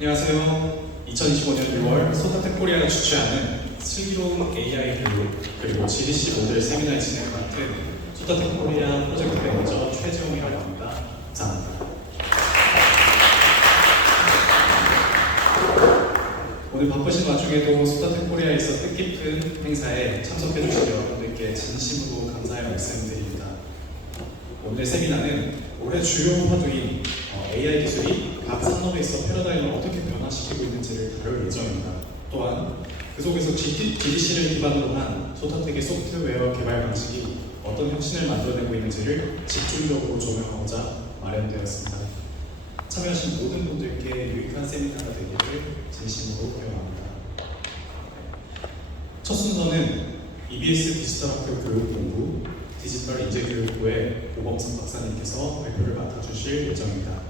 안녕하세요. 2025년 6월 소타텍 코리아가 주최하는 슬기로운 AI 교육 그리고 GDC 모델 세미나에 진행을 맡은 소타텍 코리아 프로젝트 매니저 최재홍이라고 합니다. 감사합니다. 오늘 바쁘신 와중에도 소타텍 코리아에서 뜻깊은 행사에 참석해 주신 여러분들께 진심으로 감사의 말씀드립니다. 오늘 세미나는 올해 주요 화두인 AI 기술이 각 산업에서 패러다임을 어떻게 변화시키고 있는지를 다룰 예정입니다. 또한 그 속에서 GDC를 기반으로 한 소타텍의 소프트웨어 개발 방식이 어떤 혁신을 만들어내고 있는지를 집중적으로 조명하고자 마련되었습니다. 참여하신 모든 분들께 유익한 세미나가 되기를 진심으로 기원합니다. 첫 순서는 EBS 디지털학교 교육본부 디지털 인재교육부의 오범석 박사님께서 발표를 맡아주실 예정입니다.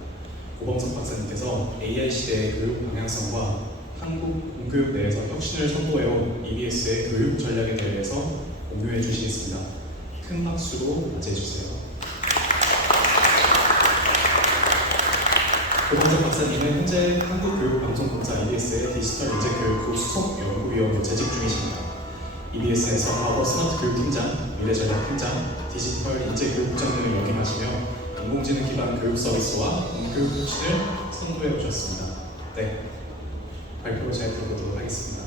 오범석 박사님께서 AI 시대의 교육 방향성과 한국 공교육 내에서 혁신을 선도해온 EBS의 교육 전략에 대해서 공유해 주시겠습니다. 큰 박수로 맞이해 주세요. 오범석 박사님은 현재 한국교육방송공사 EBS의 디지털 인재교육부 수석연구위원으로 재직 중이십니다. EBS에서 과거 스마트 교육팀장, 미래전략팀장, 디지털 인재교육부장 등을 역임하시며 인공지능 기반 교육 서비스와 공교육 혁신을 선도해 오셨습니다. 네, 발표 잘 들어보도록 하겠습니다.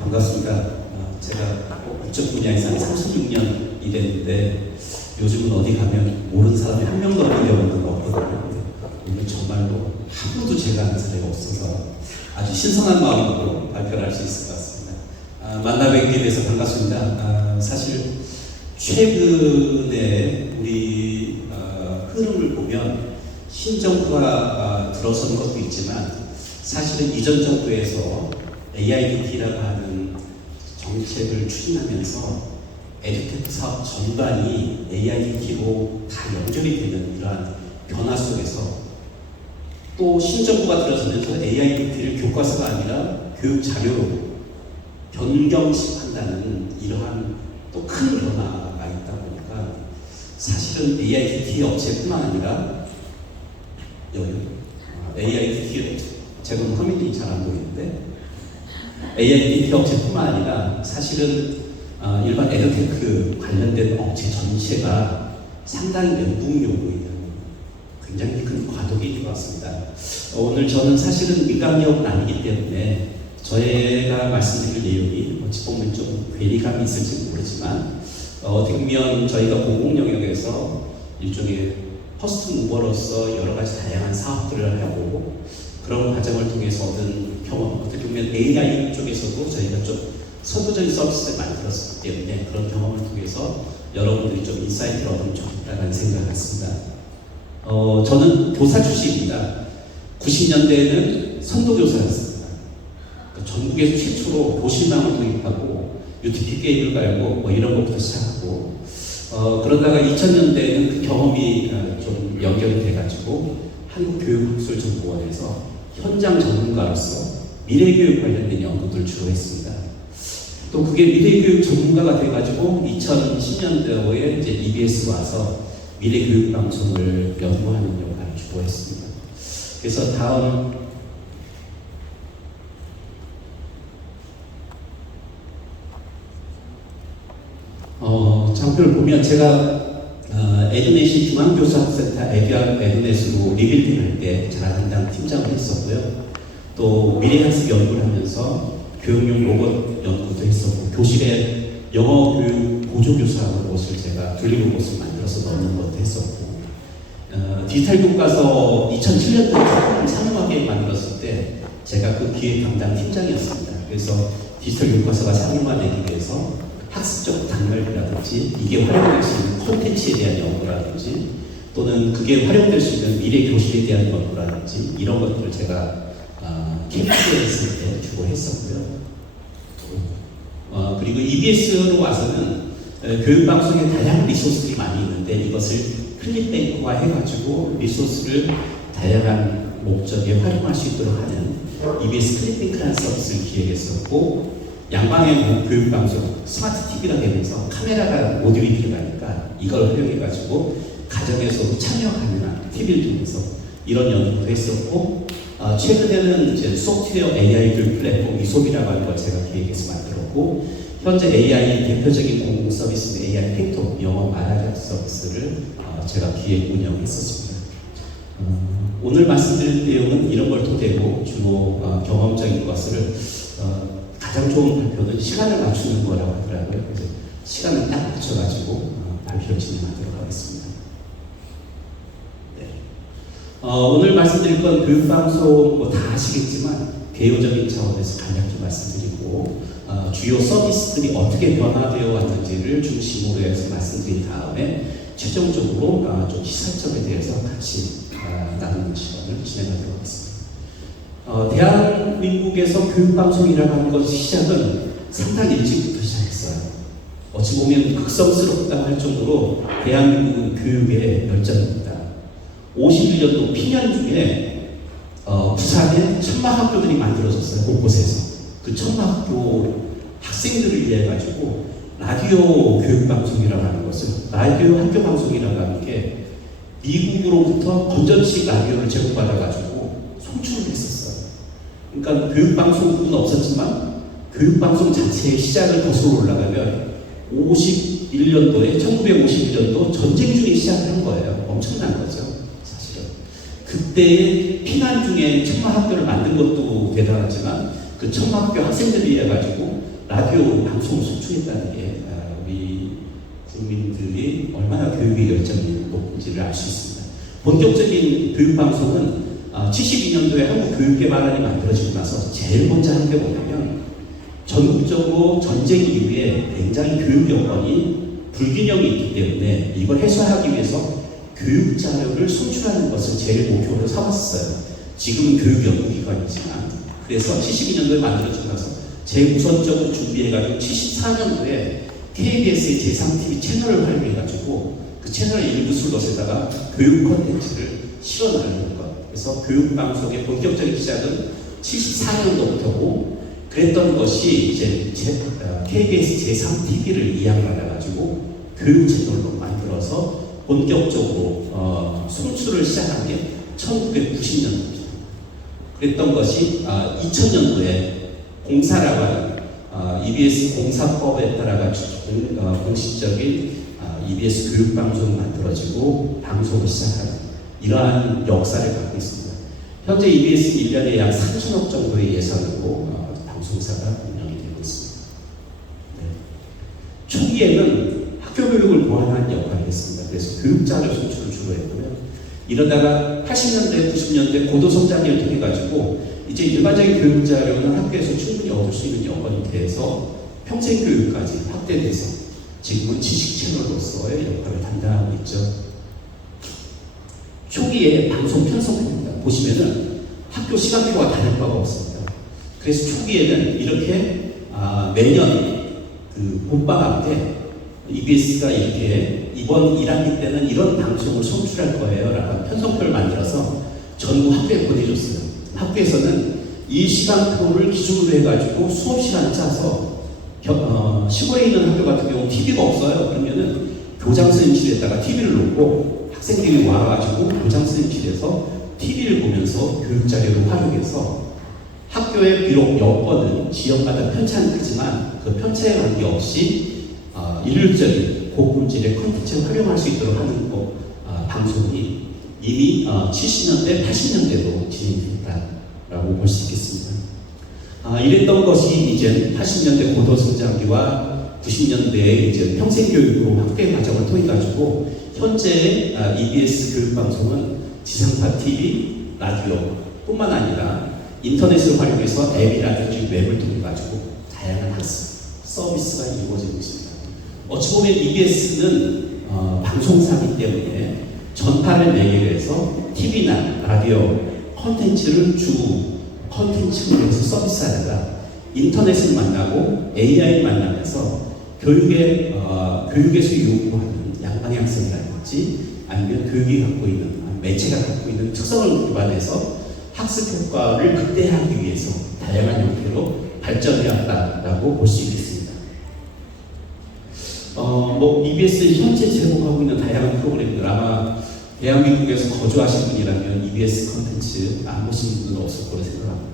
반갑습니다. 제가 이쪽 분야에서 한 36년 일했는데 요즘은 어디 가면 모르는 사람이 한 명도 없는 거 없거든요. 오늘 정말로 한 분도 제가 아는 사람이 없어서 아주 신선한 마음으로 발표를 할 수 있을 것 같습니다. 만나 뵙게 돼서 반갑습니다. 사실 최근에 우리 흐름을 보면 신정부가 들어선 것도 있지만 사실은 이전 정부에서 AIDT라고 하는 정책을 추진하면서 에듀테크 사업 전반이 AIDT로 다 연결이 되는 이러한 변화 속에서 또 신정부가 들어서면서 AIDT를 교과서가 아니라 교육 자료로 변경한다는 이러한 또 큰 변화가 있다 보니까 사실은 AIDT 업체뿐만 아니라 AIDT 제가 화면이 잘 안 보이는데 AIDT 업체뿐만 아니라 사실은 일반 에듀테크 관련된 업체 전체가 상당히 멘붕이 오고 있는 굉장히 큰 과도기인 것 같습니다. 오늘 저는 사실은 민감역은 아니기 때문에 저희가 말씀드릴 내용이 어찌 보면 좀 괴리감이 있을지 모르지만 어떻게 보면 저희가 공공 영역에서 일종의 퍼스트 무버로서 여러 가지 다양한 사업들을 하고 그런 과정을 통해서 얻은 경험, 어떻게 보면 AI 쪽에서도 저희가 좀 선도적인 서비스를 만들었기 때문에 그런 경험을 통해서 여러분들이 좀 인사이트를 얻으면 좋겠다는 생각을 갖습니다. 저는 교사 출신입니다. 90년대에는 선도교사였습니다. 전국에서 최초로 도시망을 도입하고 UTP 게임을 깔고 이런 것부터 시작하고 그러다가 2000년대에는 그 경험이 좀 연결이 돼가지고 한국교육학술정보원에서 현장 전문가로서 미래교육 관련된 연구들을 주로 했습니다. 또 그게 미래교육 전문가가 돼가지고 2010년도에 이제 EBS 와서 미래교육 방송을 연구하는 역할을 주로 했습니다. 그래서 다음 장표를 보면 제가 에듀넷이 중앙교사학센터 에듀넷으로 리빌딩 할 때 자라담당 팀장을 했었고요. 또 미래학습 연구를 하면서 교육용 로봇 연구도 했었고 교실에 영어 교육 보조교사 로봇을 제가 분리 로봇을 만들어서 넣는 것도 했었고 디지털 교과서 2007년도에 상용화계획 만들었을 때 제가 그 기획 담당 팀장이었습니다. 그래서 디지털 교과서가 상용화되기 위해서 학습적 단말이라든지 이게 활용될 수 있는 콘텐츠에 대한 연구라든지 또는 그게 활용될 수 있는 미래 교실에 대한 연구라든지 이런 것들을 제가 캠프에 있을 때 주로 했었고요. 그리고 EBS로 와서는 교육방송에 다양한 리소스들이 많이 있는데 이것을 클릭뱅크화 해가지고 리소스를 다양한 목적에 활용할 수 있도록 하는 EBS 클릭뱅크라는 서비스를 기획했었고 양방향 교육방송 스마트 TV가 되면서 카메라가 모듈이 들어가니까 이걸 활용해가지고 가정에서도 참여 가능한 TV를 통해서 이런 연구도 했었고, 최근에는 이제 소프트웨어 AI 교육 플랫폼 이솝이라고 하는 걸 제가 기획해서 만들었고, 현재 AI 대표적인 공공 서비스 AI 팩토 영어 말하기 서비스를 제가 기획 운영했었습니다. 오늘 말씀드릴 내용은 이런 걸 토대로 주로 경험적인 것을 가장 좋은 발표는 시간을 맞추는 거라고 하더라고요. 그래서 시간을 딱 맞춰가지고 발표를 진행하도록 하겠습니다. 네. 오늘 말씀드릴 건 교육방송 뭐 다 아시겠지만 개요적인 차원에서 간략히 말씀드리고 주요 서비스들이 어떻게 변화되어 왔는지를 중심으로 해서 말씀드린 다음에 최종적으로 좀 시사점에 대해서 같이 나누는 시간을 진행하도록 하겠습니다. 대한민국에서 교육방송이라고 하는 것 시작은 상당히 일찍부터 시작했어요. 어찌 보면 극성스럽다 할 정도로 대한민국은 교육의 열전입니다. 51년도 피년 중에 부산에 천마학교들이 만들어졌어요. 곳곳에서. 그 천마학교 학생들을 위해 가지고 라디오 교육방송이라고 하는 것을 라디오 학교방송이라고 하는 게 미국으로부터 건전식 라디오를 제공받아가지고 송출을 했었어요. 그러니까 교육방송뿐 없었지만 교육방송 자체의 시작을 거슬러 올라가면 51년도에 1951년도 전쟁 중에 시작을 한 거예요. 엄청난 거죠. 사실은. 그때의 피난 중에 천마학교를 만든 것도 대단하지만 그 천마학교 학생들을 위해 가지고 라디오 방송을 송출했다는 게 우리 국민들이 얼마나 교육의 열정이 높은지를 알 수 있습니다. 본격적인 교육방송은 72년도에 한국교육개발원이 만들어지고 나서 제일 먼저 한 게 뭐냐면 전국적으로 전쟁 이후에 굉장히 교육 여건이 불균형이 있기 때문에 이걸 해소하기 위해서 교육 자료를 송출하는 것을 제일 목표로 삼았어요. 지금은 교육 연구기관이지만 그래서 72년도에 만들어지고 나서 제일 우선적으로 준비해가지고 74년도에 KBS의 제3TV 채널을 활용해가지고 그 채널의 일부 슬롯에다가 교육 콘텐츠를 실어나르는 것. 그래서 교육방송의 본격적인 시작은 74년도부터고 그랬던 것이 이제 KBS 제3TV를 이양받아가지고 교육 채널로 만들어서 본격적으로 송출을 시작한 게 1990년도입니다. 그랬던 것이 2000년도에 공사라고 하는 EBS 공사법에 따라가지고 공식적인 EBS 교육방송이 만들어지고 방송을 시작하는 이러한 역사를 갖고 있습니다. 현재 EBS는 1년에 약 3천억 정도의 예산으로 방송사가 운영이 되고 있습니다. 네. 초기에는 학교 교육을 보완하는 역할을 했습니다. 그래서 교육자료 송출을 주로 했고요. 이러다가 80년대, 90년대 고도 성장을 통해 가지고 이제 일반적인 교육 자료는 학교에서 충분히 얻을 수 있는 여건이 돼서 평생 교육까지 확대돼서 지금은 지식 채널로서의 역할을 담당하고 있죠. 초기에 방송 편성입니다. 보시면은 학교 시간표가 다를 바가 없습니다. 그래서 초기에는 이렇게 매년 그 봄방학 때 EBS가 이렇게 이번 1학기 때는 이런 방송을 송출할 거예요 라고 편성표를 만들어서 전국 학교에 보내줬어요. 학교에서는 이 시간표를 기준으로 해가지고 수업 시간을 짜서 시골에 있는 학교 같은 경우 TV가 없어요. 그러면은 교장 선생님실에다가 TV를 놓고 학생들이 와가지고 교장 선생님실에서 TV를 보면서 교육 자료를 활용해서 학교의 비록 여건은 지역마다 편차는 크지만 그 편차에 관계없이 일률적인 고품질의 콘텐츠를 활용할 수 있도록 하는 방송이 이미 70년대, 80년대도 진행됐다라고 볼 수 있겠습니다. 이랬던 것이 이제 80년대 고도성장기와 90년대의 이제 평생교육으로 확대 과정을 통해 가지고 현재 EBS 교육방송은 지상파 TV, 라디오 뿐만 아니라 인터넷을 활용해서 앱이라든지 웹을 통해 가지고 다양한 학습 서비스가 이루어지고 있습니다. 어찌 보면 EBS는 방송사이기 때문에 전파를 매개로 해서 TV나 라디오 컨텐츠를 주 컨텐츠로 해서 서비스하다가 인터넷을 만나고 AI를 만나면서 교육에서 요구하는 양방향성이라든지 아니면 교육이 갖고 있는 매체가 갖고 있는 특성을 기반해서 학습 효과를 극대화하기 위해서 다양한 형태로 발전해 왔다라고 볼 수 있겠습니다. 뭐 EBS 현재 제공하고 있는 다양한 프로그램들 아마 대한민국에서 거주하신 분이라면 EBS 컨텐츠 안 보신 분은 없을 거라 생각합니다.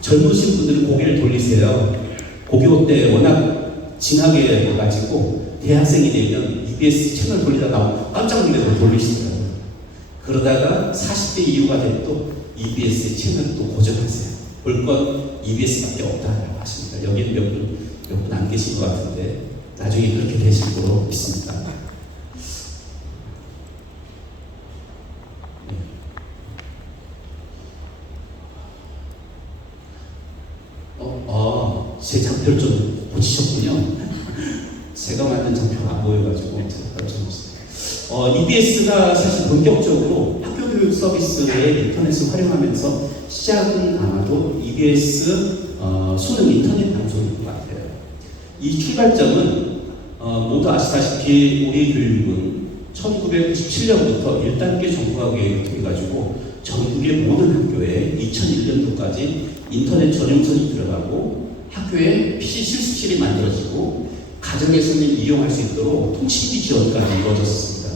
젊으신 분들은 고개를 돌리세요. 고교 때 워낙 징하게 가지고 대학생이 되면 EBS 채널 돌리다가 깜짝 놀라고 돌리시더라고요. 그러다가 40대 이후가 되면 또 EBS 채널을 또 고정하세요. 볼 건 EBS밖에 없다라고 하십니다. 여기는 몇 분 안 계신 것 같은데 나중에 그렇게 되실 거로 믿습니다. 제 장표를 좀 고치셨군요. 제가 만든 장표가 안 보여가지고 EBS가 사실 본격적으로 학교 교육 서비스에 인터넷을 활용하면서 시작은 아마도 EBS 수능 인터넷 방송인 것 같아요. 이 출발점은 모두 아시다시피 우리 교육은 1997년부터 1단계 정부화 계획을 통해 가지고 전국의 모든 학교에 2001년도까지 인터넷 전용선이 들어가고 학교에 PC 실습실이 만들어지고 가정에서는 이용할 수 있도록 통신비 지원까지 이루어졌습니다.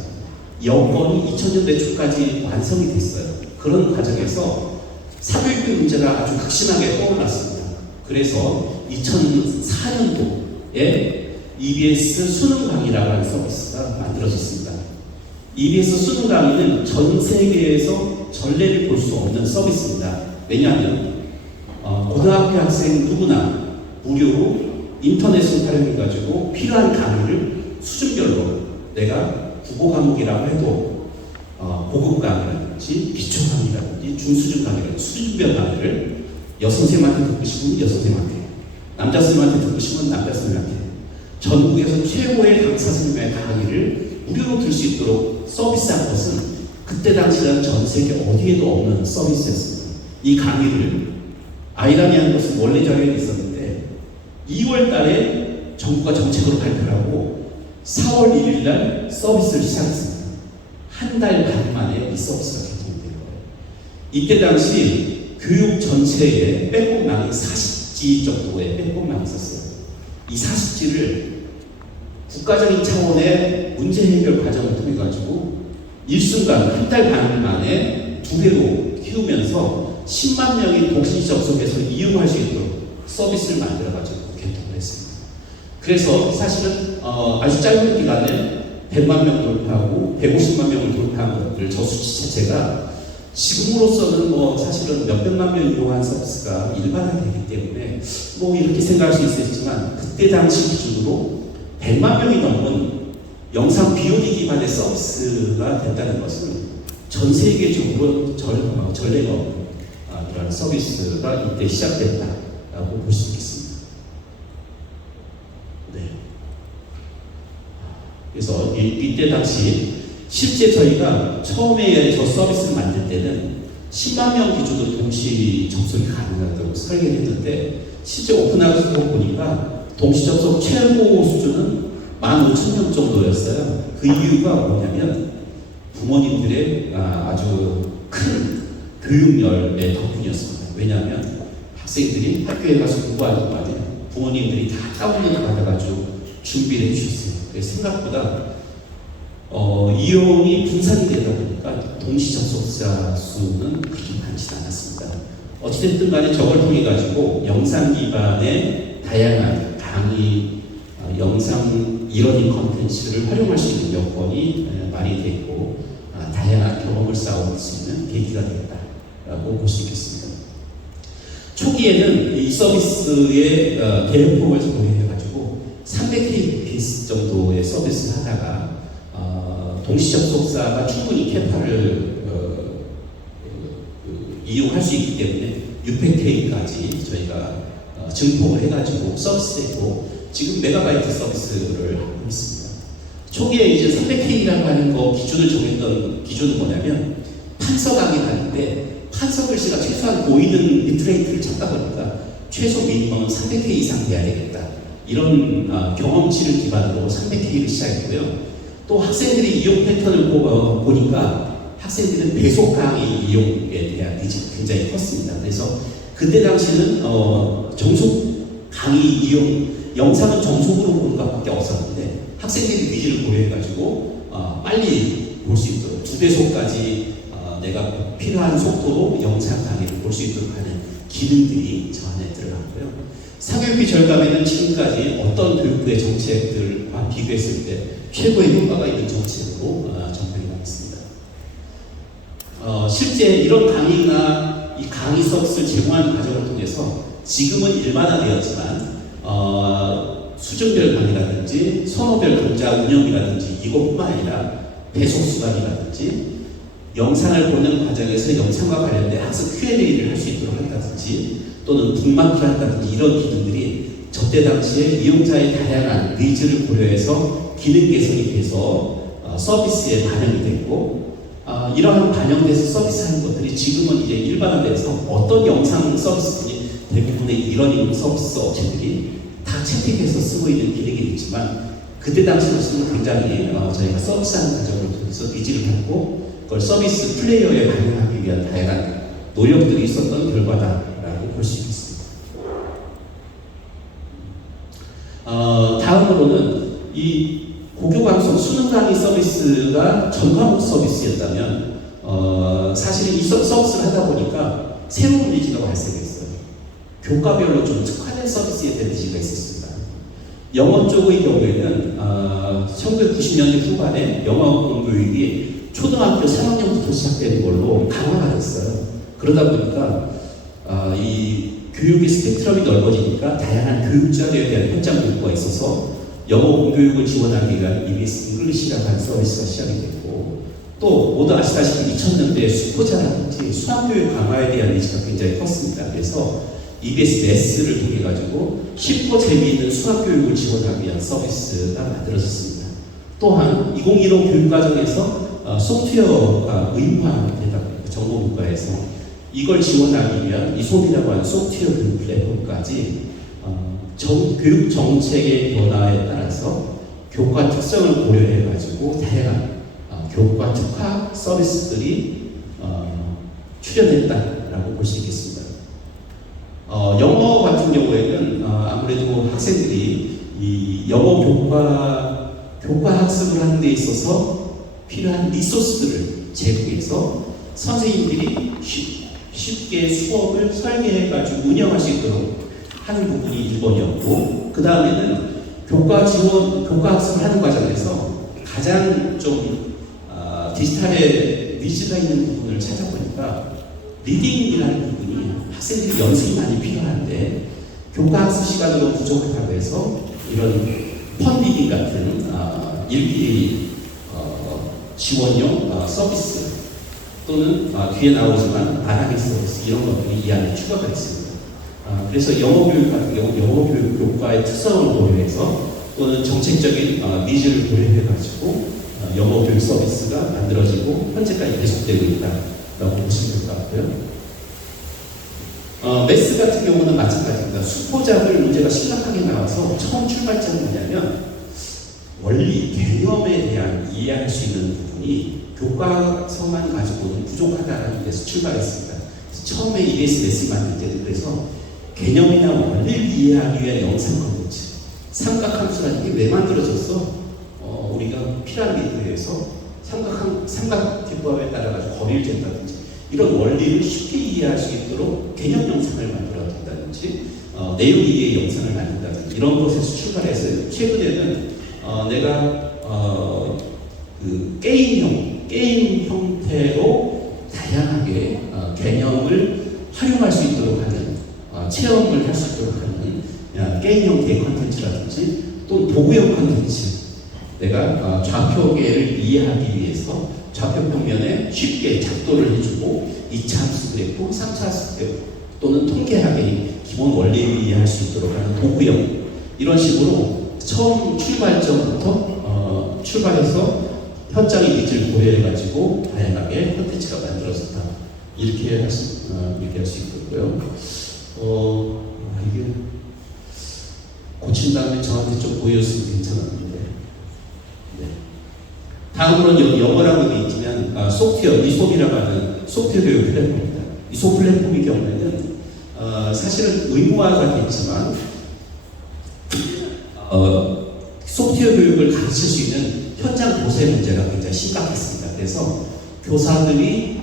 여건이 2000년대 초까지 완성이 됐어요. 그런 과정에서 사교육비 문제가 아주 극심하게 떠올랐습니다. 그래서 2004년도에 EBS 수능 강의라고 하는 서비스가 만들어졌습니다. EBS 수능 강의는 전 세계에서 전례를 볼 수 없는 서비스입니다. 왜냐하면 고등학교 학생 누구나 무료로 인터넷을 활용해가지고 필요한 강의를 수준별로 내가 국어 과목이라고 해도 고급 강의라든지 기초 강의라든지 중수준 강의라든지 수준별 강의를 여선생님한테 듣고 싶으면 여선생님한테, 남자 선생님한테 듣고 싶으면 남자 선생님한테 전국에서 최고의 강사 선생님의 강의를 무료로 들 수 있도록 서비스한 것은 그때 당시에는 전 세계 어디에도 없는 서비스였습니다. 이 강의를 아이라니라는 것은 원래 정해져 있었는데 2월 달에 정부가 정책으로 발표를 하고 4월 1일 날 서비스를 시작했습니다. 한 달 반 만에 이 서비스가 개통된 거예요. 이때 당시 교육 전체에 백업망이 40지 정도의 백업망이 있었어요. 이 40지를 국가적인 차원의 문제 해결 과정을 통해 가지고 일순간 한 달 반 만에 2배로 키우면서 10만 명이 동시 접속해서 이용할 수 있도록 서비스를 만들어 가지고 개통을 했습니다. 그래서 사실은 아주 짧은 기간에 100만 명 돌파하고 150만 명을 돌파한 것들 저 수치 자체가 지금으로서는 뭐 사실은 몇백만 명 이용한 서비스가 일반화되기 때문에 뭐 이렇게 생각할 수 있었지만 그때 당시 기준으로 100만 명이 넘는 영상 BOD 기반의 서비스가 됐다는 것은 전 세계적으로 전례가 없는 그런 서비스가 이때 시작됐다라고 볼 수 있겠습니다. 네. 그래서 이때 당시 실제 저희가 처음에 저 서비스를 만들 때는 10만 명 기준으로 동시 접속이 가능하다고 설계를 했는데 실제 오픈하고 보니까 동시 접속 최고 수준은 15,000명 정도였어요. 그 이유가 뭐냐면 부모님들의 아주 큰 교육열의 덕분이었습니다. 왜냐하면 학생들이 학교에 가서 공부하는 동안에 부모님들이 다 다운로드 받아가지고 준비를 해주셨어요. 그래서 생각보다 이용이 분산이 되다 보니까 동시 접속자 수는 그렇게 많지 않았습니다. 어찌됐든 간에 저걸 통해 가지고 영상 기반의 다양한 강의, 영상 이러닝 컨텐츠를 활용할 수 있는 여건이 많이 됐고 다양한 경험을 쌓을 수 있는 계기가 되었다라고 볼 수 있겠습니다. 초기에는 이 서비스의 대폭을 적용해가지고 300kbps 정도의 서비스를 하다가 동시 접속사가 충분히 캐파를 이용할 수 있기 때문에 600K까지 저희가 증폭을 해가지고 서비스했고 지금 메가바이트 서비스를 하고 있습니다. 초기에 이제 300K라고 하는 거 기준을 정했던 기준은 뭐냐면 판서 강의를 하는데 판서 글씨가 최소한 보이는 비트레이트를 찾다 보니까 최소 미니멈은 300K 이상 돼야 되겠다. 이런 경험치를 기반으로 300K를 시작했고요. 또 학생들이 이용 패턴을 보니까 학생들은 배속 강의 이용에 대한 니즈가 굉장히 컸습니다. 그래서 그때 당시에는 정속 강의 이용 영상은 정속으로 보는 것밖에 없었는데 학생들이 니즈를 고려해가지고 빨리 볼 수 있도록 2배속까지 내가 필요한 속도로 영상 강의를 볼 수 있도록 하는 기능들이 저 안에 들어갔고요. 사교육비 절감에는 지금까지 어떤 교육부의 정책들과 비교했을 때 최고의 효과가 있는 정책으로 전망이 나왔습니다. 실제 이런 강의나 이 강의 서비스를 제공하는 과정을 통해서 지금은 일반화되었지만 수준별 강의라든지 선호별 강좌 운영이라든지 이것뿐만 아니라 배속 수강이라든지 영상을 보는 과정에서 영상과 관련된 학습 Q&A를 할 수 있도록 한다든지 또는 북마크를 한다든지 이런 기능들이 저때 당시에 이용자의 다양한 니즈를 고려해서 기능 개선이 돼서 서비스에 반영이 됐고 이러한 반영돼서 서비스하는 것들이 지금은 이제 일반화돼서 어떤 영상 서비스들이 대부분의 이러닝 서비스 업체들이 다 채택해서 쓰고 있는 기능이 있지만 그때 당시로서는 굉장히 저희가 서비스하는 과정을 통해서 니즈를 받고 그걸 서비스 플레이어에 반영하기 위한 다양한 노력들이 있었던 결과다라고 볼 수 있습니다. 다음으로는 이 고교방송 수능 강의 서비스가 전과목 서비스였다면 사실은 이 서비스를 하다 보니까 새로운 니즈가 발생했어요. 교과별로 좀 특화된 서비스에 대한 니즈가 있었습니다. 영어 쪽의 경우에는 1990년대 후반에 영어 공교육이 초등학교 3학년부터 시작되는 걸로 강화가 됐어요. 그러다 보니까 이 교육의 스펙트럼이 넓어지니까 다양한 교육 자료에 대한 현장 공부가 있어서 영어 공교육을 지원하기 위한 EBS 잉글리시라고 하는 서비스가 시작이 됐고 또 모두 아시다시피 2000년대에 수포자라든지 수학교육 강화에 대한 니즈가 굉장히 컸습니다. 그래서 EBS 매스를 통해 가지고 쉽고 재미있는 수학교육을 지원하기 위한 서비스가 만들어졌습니다. 또한 2015 교육과정에서 소프트웨어가 의무화되다 보니까 정보국가에서 이걸 지원하기 위한 이솜이라고 하는 소프트웨어 교육 플랫폼까지 교육 정책의 변화에 따라서 교과 특성을 고려해가지고 다양한 교과 특화 서비스들이 출현했다라고 볼 수 있겠습니다. 영어 같은 경우에는 아무래도 학생들이 이 영어 교과 학습을 하는 데 있어서 필요한 리소스들을 제공해서 선생님들이 쉽게 수업을 설계해가지고 운영할 수 있도록 하는 부분이 1번이었고 그 다음에는 교과 학습을 하는 과정에서 가장 좀 디지털에 니즈가 있는 부분을 찾아보니까 리딩이라는 부분이 학생들이 연습이 많이 필요한데 교과 학습 시간으로 부족하다고 해서 이런 펀리딩 같은 일일이 지원용 서비스 또는 뒤에 나오지만 아나기 서비스 이런 것들이 이 안에 추가가 있습니다. 그래서 영어 교육 같은 경우 영어 교육 교과의 특성을 고려해서 또는 정책적인 니즈를 고려해가지고 영어 교육 서비스가 만들어지고 현재까지 계속되고 있다라고 보시면 될 것 같고요. 매스 같은 경우는 마찬가지입니다. 수포자들 문제가 심각하게 나와서 처음 출발점은 뭐냐면 원리, 개념에 대한 이해할 수 있는 부분이 교과서만 가지고는 부족하다는 데서 출발했습니다. 처음에 EBS 매스 만들 때도 그래서 개념이나 원리를 이해하기 위한 영상 콘텐츠, 삼각함수라는 게 왜 만들어졌어? 우리가 피라미드에서 삼각기법에 따라가지고 거리를 잰다든지 이런 원리를 쉽게 이해할 수 있도록 개념 영상을 만들어준다든지 내용 이해 영상을 만든다든지 이런 것에서 출발해서 최근에는 내가 그 게임 형태로 다양하게 개념을 활용할 수 있도록 하는 체험을 할 수 있도록 하는 게임 형태의 컨텐츠라든지 또 도구형 컨텐츠 내가 좌표계를 이해하기 위해서 좌표 평면에 쉽게 작도를 해주고 2차 함수 그래프, 3차 함수 그래프 또는 통계학의 기본 원리를 이해할 수 있도록 하는 도구형 이런 식으로 처음 출발점부터 출발해서 현장의 니즈를 고려해가지고 다양하게 콘텐츠가 만들어졌다 이렇게 할 수 있고요. 이게 고친 다음에 저한테 좀 보여줬으면 괜찮았는데. 네. 다음으로는 여기 영어라고 되어 있지만 소프트웨어, 이솜이라고 하는 소프트웨어 교육 플랫폼입니다. 이솜 플랫폼의 경우에는 사실은 의무화가 됐지만 소프트웨어 교육을 가르칠 수 있는 현장 고세 문제가 굉장히 심각했습니다. 그래서 교사들이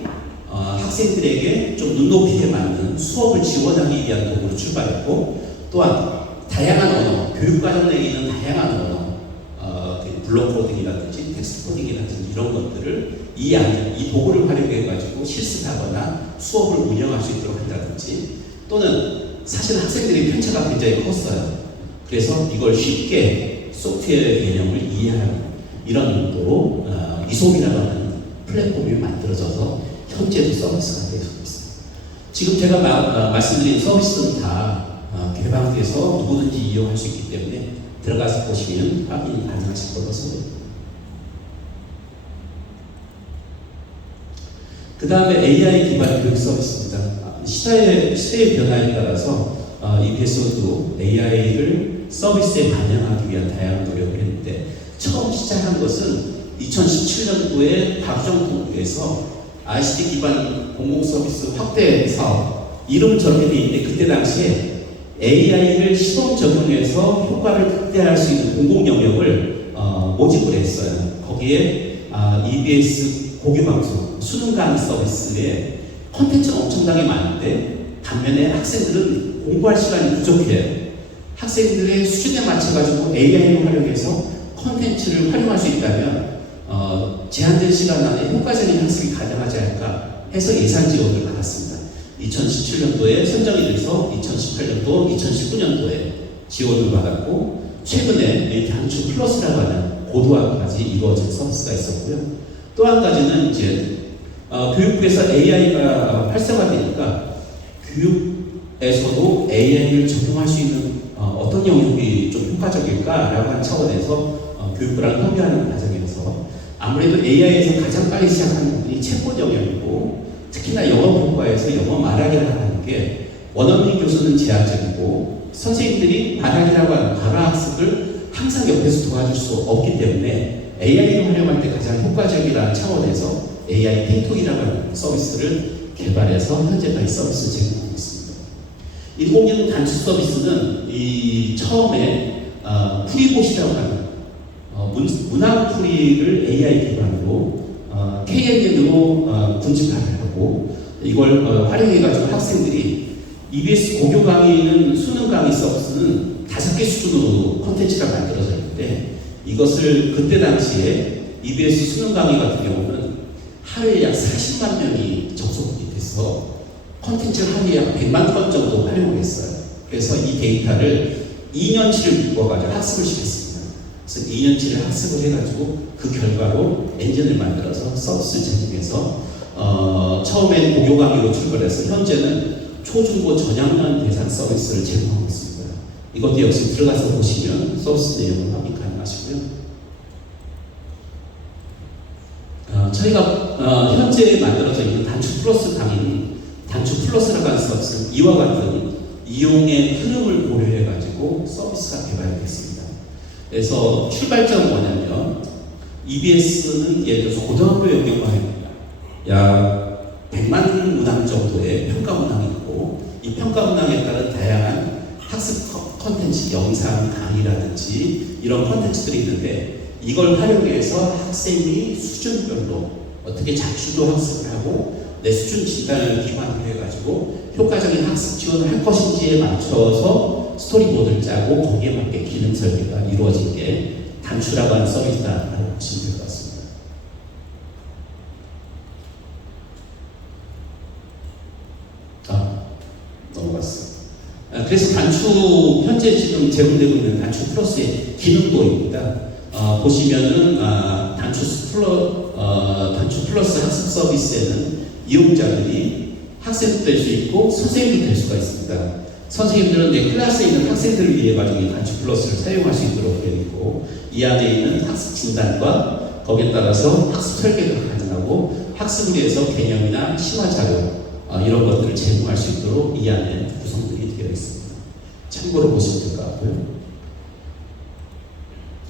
학생들에게 좀 눈높이에 맞는 수업을 지원하기 위한 도구로 출발했고, 또한 다양한 언어, 교육과정 내에 있는 다양한 언어, 블록 코딩이라든지 텍스트 코딩이라든지 이런 것들을 이 도구를 활용해가지고 실습하거나 수업을 운영할 수 있도록 한다든지, 또는 사실 학생들의 편차가 굉장히 컸어요. 그래서 이걸 쉽게 소프트웨어 개념을 이해하는 이런 용도로 이솝이라고 하는 플랫폼이 만들어져서 현재도 서비스가 되고 있습니다. 지금 제가 말씀드린 서비스는 다 개방돼서 누구든지 이용할 수 있기 때문에 들어가서 보시면 확인이 가능하실 거라고 생각합니다. 그 다음에 AI 기반 교육 서비스입니다. 시대의 변화에 따라서 EBS도 AI를 서비스에 반영하기 위한 다양한 노력을 했는데, 처음 시작한 것은 2017년도에 박정통에서 ICT 기반 공공 서비스 확대 사업, 이름 저렇게 돼 있는데, 그때 당시에 AI를 시범 적용해서 효과를 극대화할 수 있는 공공 영역을 모집을 했어요. 거기에 EBS 고교방송, 수능 강의 서비스에 콘텐츠는 엄청나게 많은데, 반면에 학생들은 공부할 시간이 부족해요. 학생들의 수준에 맞춰가지고 AI를 활용해서 콘텐츠를 활용할 수 있다면 제한된 시간 안에 효과적인 학습이 가능하지 않을까 해서 예산 지원을 받았습니다. 2017년도에 선정이 돼서 2018년도, 2019년도에 지원을 받았고, 최근에 단추 플러스라고 하는 고도화까지 이루어진 서비스가 있었고요. 또 한 가지는 이제 교육부에서 AI가 활성화되니까 교육에서도 AI를 적용할 수 있는 어떤 영역이 좀 효과적일까라고 하는 차원에서 교육부랑 협의하는 과정에서 아무래도 AI에서 가장 빨리 시작하는 부분이 챗봇 영역이고, 특히나 영어 평가에서 영어 말하기를 하는 게 원어민 교수는 제한적이고 선생님들이 말하기라고 하는 발화학습을 항상 옆에서 도와줄 수 없기 때문에 AI를 활용할 때 가장 효과적이라는 차원에서 AI 팩토리라고 하는 서비스를 개발해서 현재까지 서비스를 제공하고 있습니다. 인공지능 단축 서비스는 처음에 프리봇이라고 하는 문학 풀이를 AI 기반으로 KNN으로 군집화를 하고, 이걸 활용해가지고 학생들이 EBS 고교 강의는 수능 강의 서비스는 5개 수준으로 콘텐츠가 만들어져 있는데, 이것을 그때 당시에 EBS 수능 강의 같은 경우는 하루에 약 40만 명이 접속이 돼서 콘텐츠를 하루에 약 100만 건 정도 활용을 했어요. 그래서 이 데이터를 2년치를 묶어가지고 학습을 시켰습니다. 그래서 2년치를 학습을 해가지고 그 결과로 엔진을 만들어서 서비스를 제공해서 처음엔 고교 강의로 출발해서 현재는 초중고 전학년 대상 서비스를 제공하고 있습니다. 이것도 역시 들어가서 보시면 서비스 내용을 확인 가능하시고요. 저희가 현재 만들어져 있는 단축 플러스 강의는 단축 플러스라고 하는 서비스는 이와 같은 이용의 흐름을 고려해가지고 서비스가 개발됐습니다. 그래서 출발점은 뭐냐면, EBS는 예를 들어서 고등학교 영역만 해봅니다. 약 100만 문항 정도의 평가 문항이 있고, 이 평가 문항에 따른 다양한 학습 콘텐츠, 영상, 강의라든지 이런 콘텐츠들이 있는데, 이걸 활용해서 학생이 수준별로 어떻게 자주도 학습을 하고 내 수준 진단을 기반으로 해가지고 효과적인 학습 지원을 할 것인지에 맞춰서 스토리보드를 짜고 거기에 맞게 기능 설계가 이루어진 게 단추라고 하는 서비스다라고 보시면 될 것 같습니다. 넘어갔어요. 그래서 단추, 현재 지금 제공되고 있는 단추 플러스의 기능도입니다. 보시면은 단추 플러스 학습 서비스에는 이용자들이 학생도 될 수 있고 선생님도 될 수가 있습니다. 선생님들은 내 클래스에 있는 학생들을 위해 가지고 이 단추 플러스를 사용할 수 있도록 되어 있고, 이 안에 있는 학습 진단과 거기에 따라서 학습 설계도 가능하고, 학습을 위해서 개념이나 심화 자료 이런 것들을 제공할 수 있도록 이 안에 구성들이 되어 있습니다. 참고로 보시면 될 것 같고요.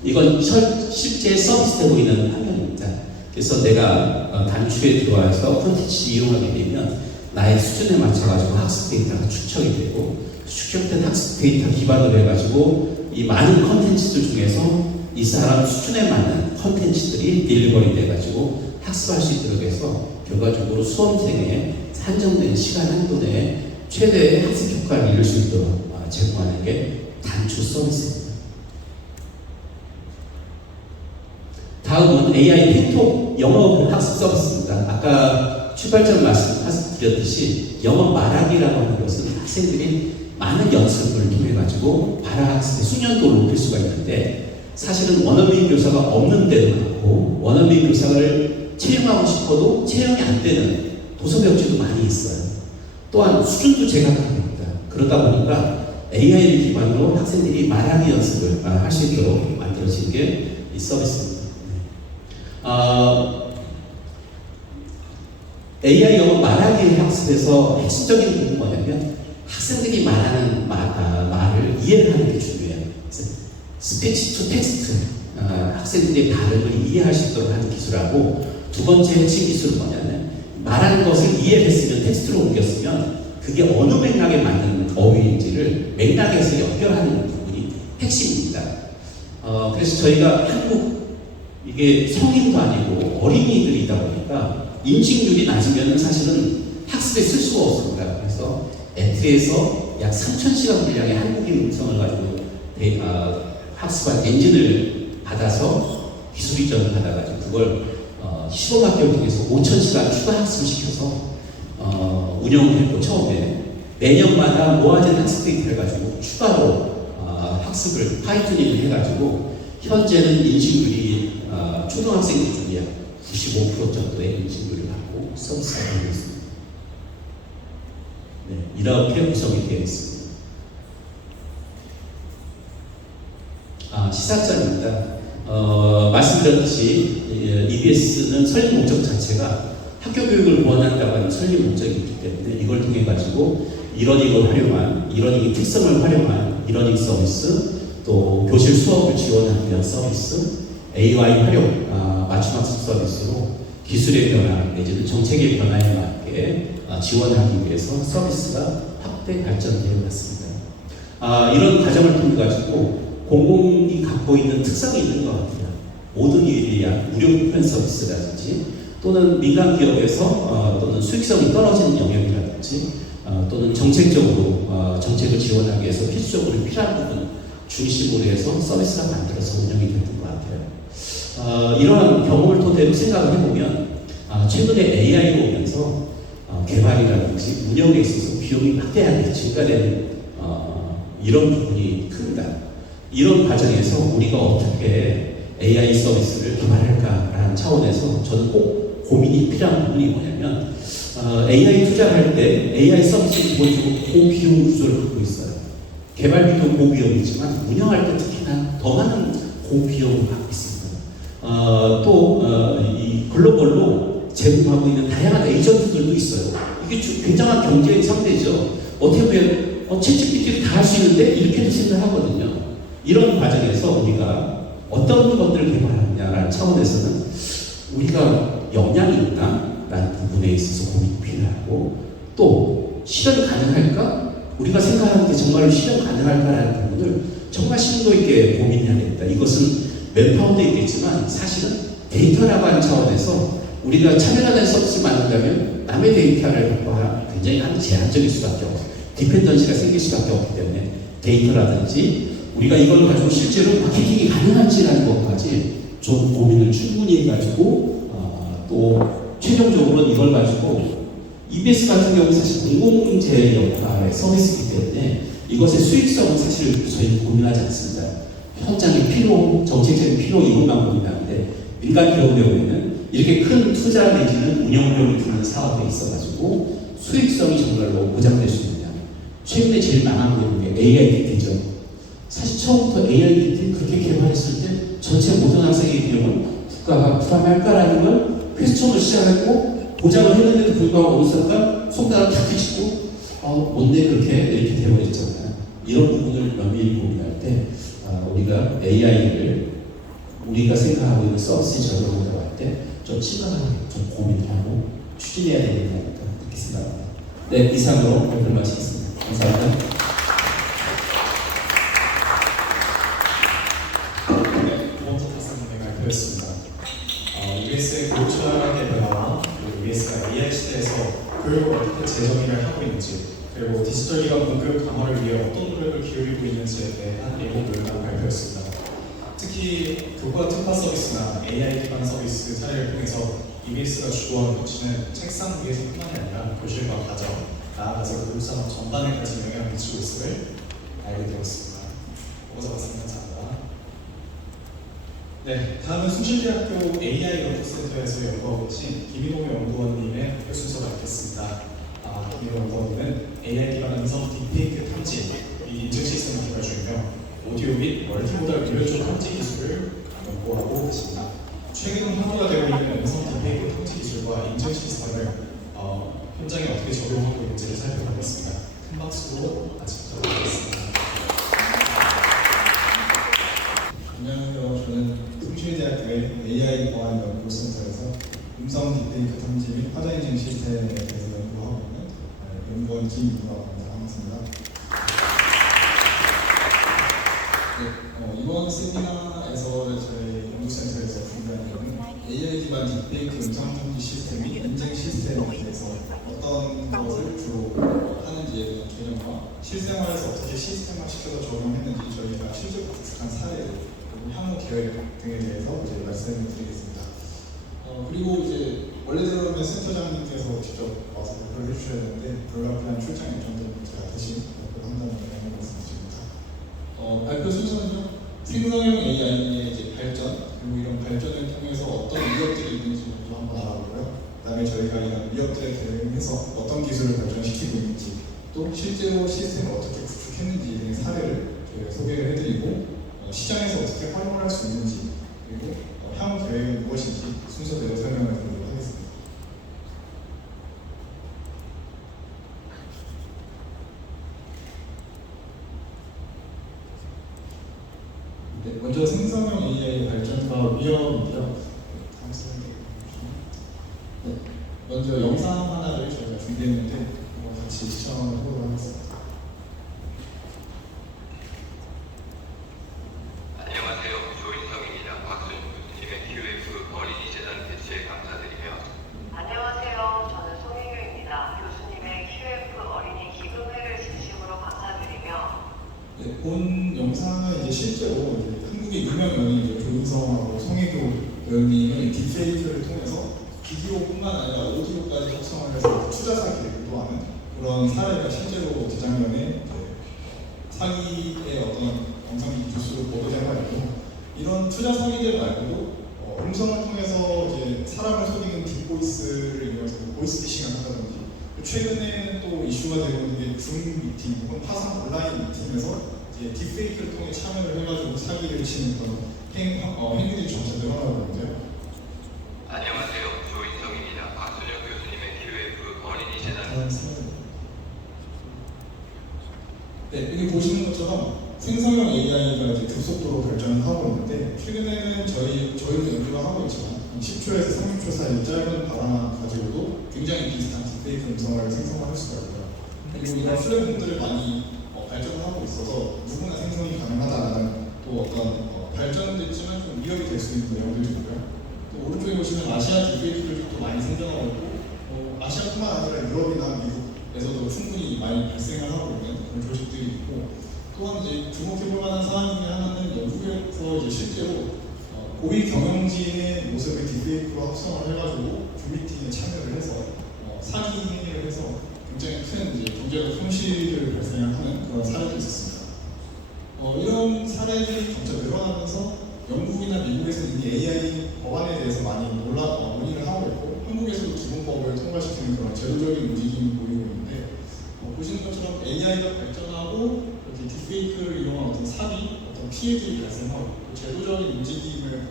이건 실제 서비스되고 있는 화면입니다. 그래서 내가 단추에 들어와서 콘텐츠 이용하게 되면 나의 수준에 맞춰가지고 학습 데이터가 축적이 되고, 축적된 학습 데이터 기반으로 해가지고 이 많은 콘텐츠들 중에서 이 사람 수준에 맞는 컨텐츠들이 딜리버리 돼가지고 학습할 수 있도록 해서 결과적으로 수험생의 한정된 시간 한도 내에 최대의 학습 효과를 이룰 수 있도록 제공하는 게 단추 서비스입니다. 다음은 AI 틱톡 영어 학습 서비스입니다. 아까 출발점 말씀드렸듯이 영어 말하기라고 하는 것은 학생들이 많은 연습을 통해 가지고 발화 학습의 숙련도를 높일 수가 있는데 사실은 원어민 교사가 없는 데도 많고 원어민 교사를 채용하고 싶어도 채용이 안 되는 도서벽지도 많이 있어요. 또한 수준도 제각각입니다. 그러다 보니까 AI를 기반으로 학생들이 말하기 연습을 할 수 있도록 만들어진 게 이 서비스입니다. AI 영어 말하기 학습에서 핵심적인 부분이 뭐냐면 학생들이 말하는 말을 이해를 하는 게 중요해요. 스피치 투 텍스트, 학생들의 발음을 이해할 수 있도록 하는 기술하고 두 번째 핵심 기술은 뭐냐면 말하는 것을 이해했으면 텍스트로 옮겼으면 그게 어느 맥락에 맞는 어휘인지를 맥락에서 연결하는 부분이 핵심입니다. 그래서 저희가 이게 성인도 아니고 어린이들이다 보니까 인식률이 낮으면 사실은 학습에 쓸 수가 없습니다. 그래서 애트에서 약 3,000시간 분량의 한국인 음성을 가지고 학습한 엔진을 받아서 기술 이전을 받아가지고 그걸 시범학교를 통해서 5,000시간 추가 학습을 시켜서 운영을 했고 처음에 매년마다 모아진 학습 데이터를 가지고 추가로 학습을 파이투닝을 해가지고 현재는 인식률이 초등학생 기준이 약 95% 정도의 인식률을 갖고 서비스가 되고 있습니다. 네, 이렇게 구성이 되어 있습니다. 시사점입니다. 말씀드렸듯이 EBS는 설립 목적 자체가 학교 교육을 보완한다고 하는 설립 목적이 있기 때문에 이걸 통해 가지고 이러닝을 활용한 이러닝의 특성을 활용한 이러닝 서비스 또 교실 수업을 지원하기 위한 서비스 AI 활용 맞춤 학습 서비스로 기술의 변화 내지는 정책의 변화에 맞게 지원하기 위해서 서비스가 확대 발전되어 왔습니다. 이런 과정을 통해 가지고 공공이 갖고 있는 특성이 있는 것 같아요. 모든 일에 대한 무료 보편 서비스라든지 또는 민간 기업에서 또는 수익성이 떨어지는 영역이라든지 또는 정책적으로 정책을 지원하기 위해서 필수적으로 필요한 부분 중심으로 해서 서비스가 만들어서 운영이 되는 것 같아요. 이러한 경험을 토대로 생각을 해보면 최근에 AI가 오면서 개발이라든지 운영에 있어서 비용이 막대하게 증가되는 이런 부분이 큽니다. 이런 과정에서 우리가 어떻게 AI 서비스를 개발할까라는 차원에서 저는 꼭 고민이 필요한 부분이 뭐냐면 AI 투자를 할 때 AI 서비스 기본적으로 고비용 구조를 갖고 있어요. 개발비도 고비용이지만 운영할 때 특히나 더 많은 고비용을 갖고 있습니다. 이 글로벌로 제공하고 있는 다양한 에이전트들도 있어요. 이게 굉장한 경쟁 상대죠. 어떻게 보면 챗GPT도 다 할 수 있는데 이렇게도 생각하거든요. 이런 과정에서 우리가 어떤 것들을 개발하느냐라는 차원에서는 우리가 역량이 있다라는 부분에 있어서 고민이 필요하고 또 실현 가능할까? 우리가 생각하는 게 정말로 실현 가능할까라는 부분을 정말 심도 있게 고민해야겠다. 이것은 맨파워도 있겠지만 사실은 데이터라고 하는 차원에서 우리가 차별화된 서비스를 만든다면 남의 데이터를 갖고 굉장히 제한적일 수밖에 없어요. 디펜던시가 생길 수밖에 없기 때문에 데이터라든지 우리가 이걸 가지고 실제로 마케팅이 가능한지라는 것까지 좀 고민을 충분히 해가지고 또 최종적으로는 이걸 가지고 EBS 같은 경우는 사실 공공재 역할의 서비스이기 때문에 이것의 수익성은 사실 저희는 고민하지 않습니다. 현장의 필요, 정책적인 필요 이것만 고민하는데 민간 기업의 경우에는 이렇게 큰 투자 내지는 운영비용을 드는 사업에 있어가지고 수익성이 정말로 보장될 수 있느냐. 최근에 제일 망한 게 AI PT죠. 사실 처음부터 AI PT 그렇게 개발했을 때 전체 모든 학생의 비용은 국가가 부담할까라는 걸 퀘스천을 시작했고 보장을 했는데도 불구하고 어느 순간 손가락 탁 뒤집고 뭔데 그렇게 이렇게 되어버렸잖아요. 이런 부분을 면밀히 고민할 때 우리가 AI를 우리가 생각하고 있는 서비스 적용을 들어갈 때 좀 심각하게 좀 고민을 하고 추진해야 되는 게 아닐까 그렇게 생각합니다. 네, 이상으로 발표를 마치겠습니다. 감사합니다. 네, 하고 있는지, 그리고 디지털 기반 공급 강화를 위해 어떤 노력을 기울이고 있는지에 대한 예고를 한 발표였습니다. 특히 교과 특화 서비스나 AI 기반 서비스 사례를 통해서 EBS가 주도하는 코치는 책상 위에서뿐만이 아니라 교실과 가정, 나아가서 교육산업 전반에까지 영향을 미치고 있음을 알게 되었습니다. 보고서 봤습니다. 감사합니다. 네, 다음은 숭실대학교 AI 연구센터에서 연구하고 계신 김인호 연구원님의 발표 순서가 있겠습니다. 김인호 연구원님은 AI 기반 음성 딥페이크 탐지 및 인증 시스템을 개발 중이며 오디오 및 멀티모달 물리적 탐지 기술을 연구하고 계십니다. 최근 확보가 되고 있는 음성 딥페이크 탐지 기술과 인증 시스템을 현장에 어떻게 적용하고 있는지를 살펴보겠습니다. 큰 박수로 마치도록 하겠습니다. 안녕하세요. 저는 숭실대학교의 AI 보안 연구센터에서 음성 딥페이크 탐지 및 화자 인증 시스템에 대해서 연구하고 있는 연구원 김인호라고 합니다. 반갑습니다. 네, 이번 세미나에서 저희 연구센터에서 준비한 내용은 AI 기반 딥페이크 음성 탐지 시스템 및 인증 시스템에 대해서 어떤 것을 주로 하는지에 대한 개념과 실생활에서 어떻게 시스템화 시켜서 적용했는지 저희가 실제로 구축한 사례 그리고 향후 계획 등에 대해서 이제 말씀을 드리겠습니다. 그리고 이제 원래대로면 센터장님께서 직접 와서 발표를 해주셔야 되는데 불가피한 출장 요청 때문에 제가 대신 발표를 한다는 내용을 말씀드립니다. 발표 순서는요. 생성형 AI의 이제 발전 그리고 이런 발전을 통해서 어떤 위협들이 있는지 먼저 한번 알아보고요. 그다음에 저희가 이런 위협들에 대응해서 어떤 기술을 발전시키고 있는지 또 실제로 시스템을 어떻게 구축했는지 등의 사례를 저희가 소개를 해드리고 시장에서 어떻게 활용을 할 수 있는지 그리고 향후 계획은 무엇인지 순서대로 설명을 드리도록 하겠습니다. 네, 먼저 생성형 AI 발전과 위협인데요. 다음 슬라이드 보시면 네, 먼저 영상 하나를 저희가 준비했는데 같이 시청을 해보도록 하겠습니다. 안녕하세요. 조인성입니다. 박순 교수님의 QF 어린이재단 개최에 감사드리며 안녕하세요. 저는 송혜교입니다. 교수님의 QF 어린이 기금회를 진심으로 감사드리며 네, 본 영상은 이제 실제로 이제 한국의 유명 연예인 조인성하고 송혜교 연예인의 딥페이크를 통해서 비디오뿐만 아니라 오디오까지 합성을 해서 투자 사기를 유도하는 그런 사례가 실제로 재작년에 사기의 어떤 영상 뉴스로 보도된 바 있고 이런 투자 사기들 말고도 음성을 통해서 이제 사람을 속이는 딥보이스를 이용해서 보이스피싱을 한다든지 최근에는 또 이슈가 되고 있는 게 줌 미팅 혹은 화상 온라인 미팅에서 이제 딥페이크를 통해 참여를 해가지고 사기를 치는 그런 행위들이 점차 늘어나고 있는데요. 안녕하세요. 조인성입니다. 박순혁 교수님의 QF 어린이재단 네, 여기 보시는 것처럼 생성형 AI가 이제 급속도로 발전을 하고 있는데 최근에는 저희도 연구를 하고 있지만 10초에서 30초 사이 짧은 발 하나 가지고도 굉장히 비슷한 딥페이크 음성을 생성할 수가 있고요. 그리고 이런 플랫폼들을 많이 발전을 하고 있어서 누구나 생성이 가능하다는 또 어떤 발전됐지만 좀 위협이 될 수 있는 내용들이 있고요. 또 오른쪽에 보시면 아시아 딥페이크들도 많이 생겨나고 있고 아시아뿐만 아니라 유럽이나 미국에서도 충분히 많이 발생을 하고 있는 그런 조직들이 있고 또한 이제 주목해볼 만한 사안 중에 하나는 영국에서 이제 실제로 고위 경영진의 모습을 딥페이크로 합성을 해가지고 줌미팅에 참여를 해서 사기 행위를 해서 굉장히 큰 이제 경제적 손실을 발생하는 그런 사례도 있었습니다. 이런 사례들이 점차 늘어나면서 영국이나 미국에서 이미 AI 법안에 대해서 많이 논의를 하고 있고 한국에서도 기본법을 통과시키는 그런 제도적인 움직임이 보이고 있는데 보시는 것처럼 AI가 발전하고 이렇게 딥페이크를 이용한 어떤 사기, 어떤 피해들이 발생하고 제도적인 움직임을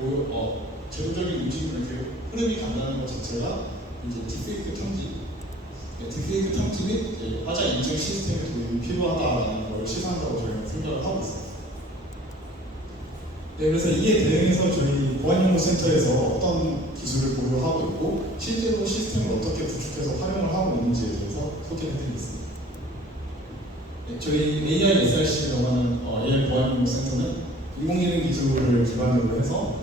이렇게 흐름이 간다는 것 자체가 이제 딥페이크 탐지 및 화자 인증 시스템의 도입이 필요하다는 걸 시사한다고 저희가 생각을 하고 있습니다. 네, 그래서 이에 대응해서 저희 보안연구센터에서 어떤 기술을 보유하고 있고 실제로 시스템을 어떻게 구축해서 활용을 하고 있는지에 대해서 소개를 해드리겠습니다. 네, 저희 AI SRC라고 하는 AI 보안연구센터는 인공지능 기술을 기반으로 해서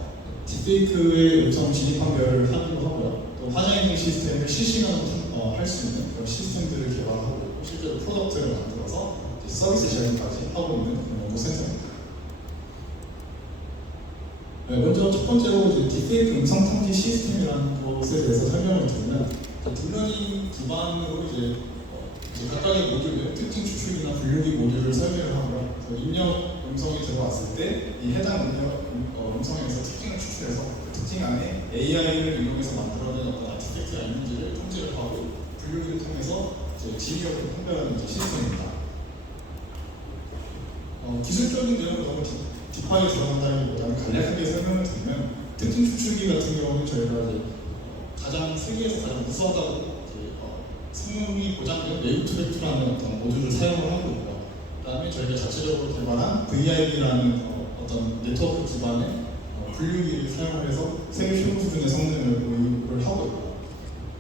딥페이크의 음성 진입 판별을 하기도 하고요. 또 화자 인증 시스템을 실시간으로 할 수 있는 그런 시스템들을 개발하고 실제로 프로덕트를 만들어서 이제 서비스 제공까지 하고 있는 그런 연구센터입니다. 네, 먼저 첫 번째로 이제 딥페이크 음성 탐지 시스템이라는 것에 대해서 설명을 드리면 딥러닝 기반으로 이제 각각의 모듈, 특징 추출이나 분류기 모듈을 설계를 하고요. 그래서 입력 음성이 들어왔을 때 이 해당 입력 음성에서 특징을 추출해서 그 특징 안에 AI를 이용해서 만들어낸 어떤 아티팩트가 있는지를 탐지를 하고 분류기를 통해서 이제 진위력을 판별하는 이제 시스템입니다. 기술적인 내용을 너무 딥하게 들어간다기보다는 간략하게 설명을 드리면 특징 추출기 같은 경우는 저희가 이제 세계에서 가장 우수하다고 성능이 보장된 웨이브2벡터라는 어떤 모듈을 사용을 하고 있고요. 그다음에 저희가 자체적으로 개발한 VIB라는 어떤 네트워크 기반의 분류기를 사용을 해서 세계 최고 수준의 성능을 보유를 하고 있고,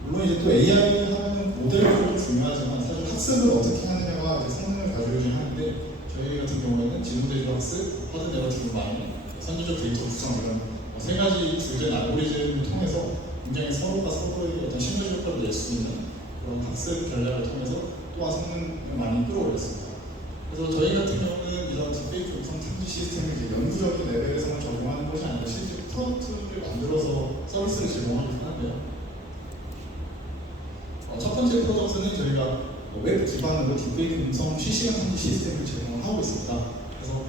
물론 이제 또 AI를 하는 모델도 중요하지만 사실 학습을 어떻게 하느냐가 이제 성능을 가져오긴 하는데 저희 같은 경우에는 지문대조 학습, 하드 네러티브 마이닝, 선제적 데이터 구성 이런 세 가지 주된 알고리즘을 통해서 굉장히 서로가 서로에게 어떤 심리 효과를 낼 수 있는 그런 학습 전략을 통해서 또한 성능을 많이 끌어올렸습니다. 그래서 저희 같은 경우는 이런 딥페이크 음성 탐지 시스템을 이제 연구적인 레벨에서만 적용하는 것이 아니라 실제 프로덕트를 만들어서 서비스를 제공하긴 하는데요. 첫 번째 프로덕트는 저희가 웹 기반으로 딥페이크 음성 실시간 탐지 시스템을 제공을 하고 있습니다. 그래서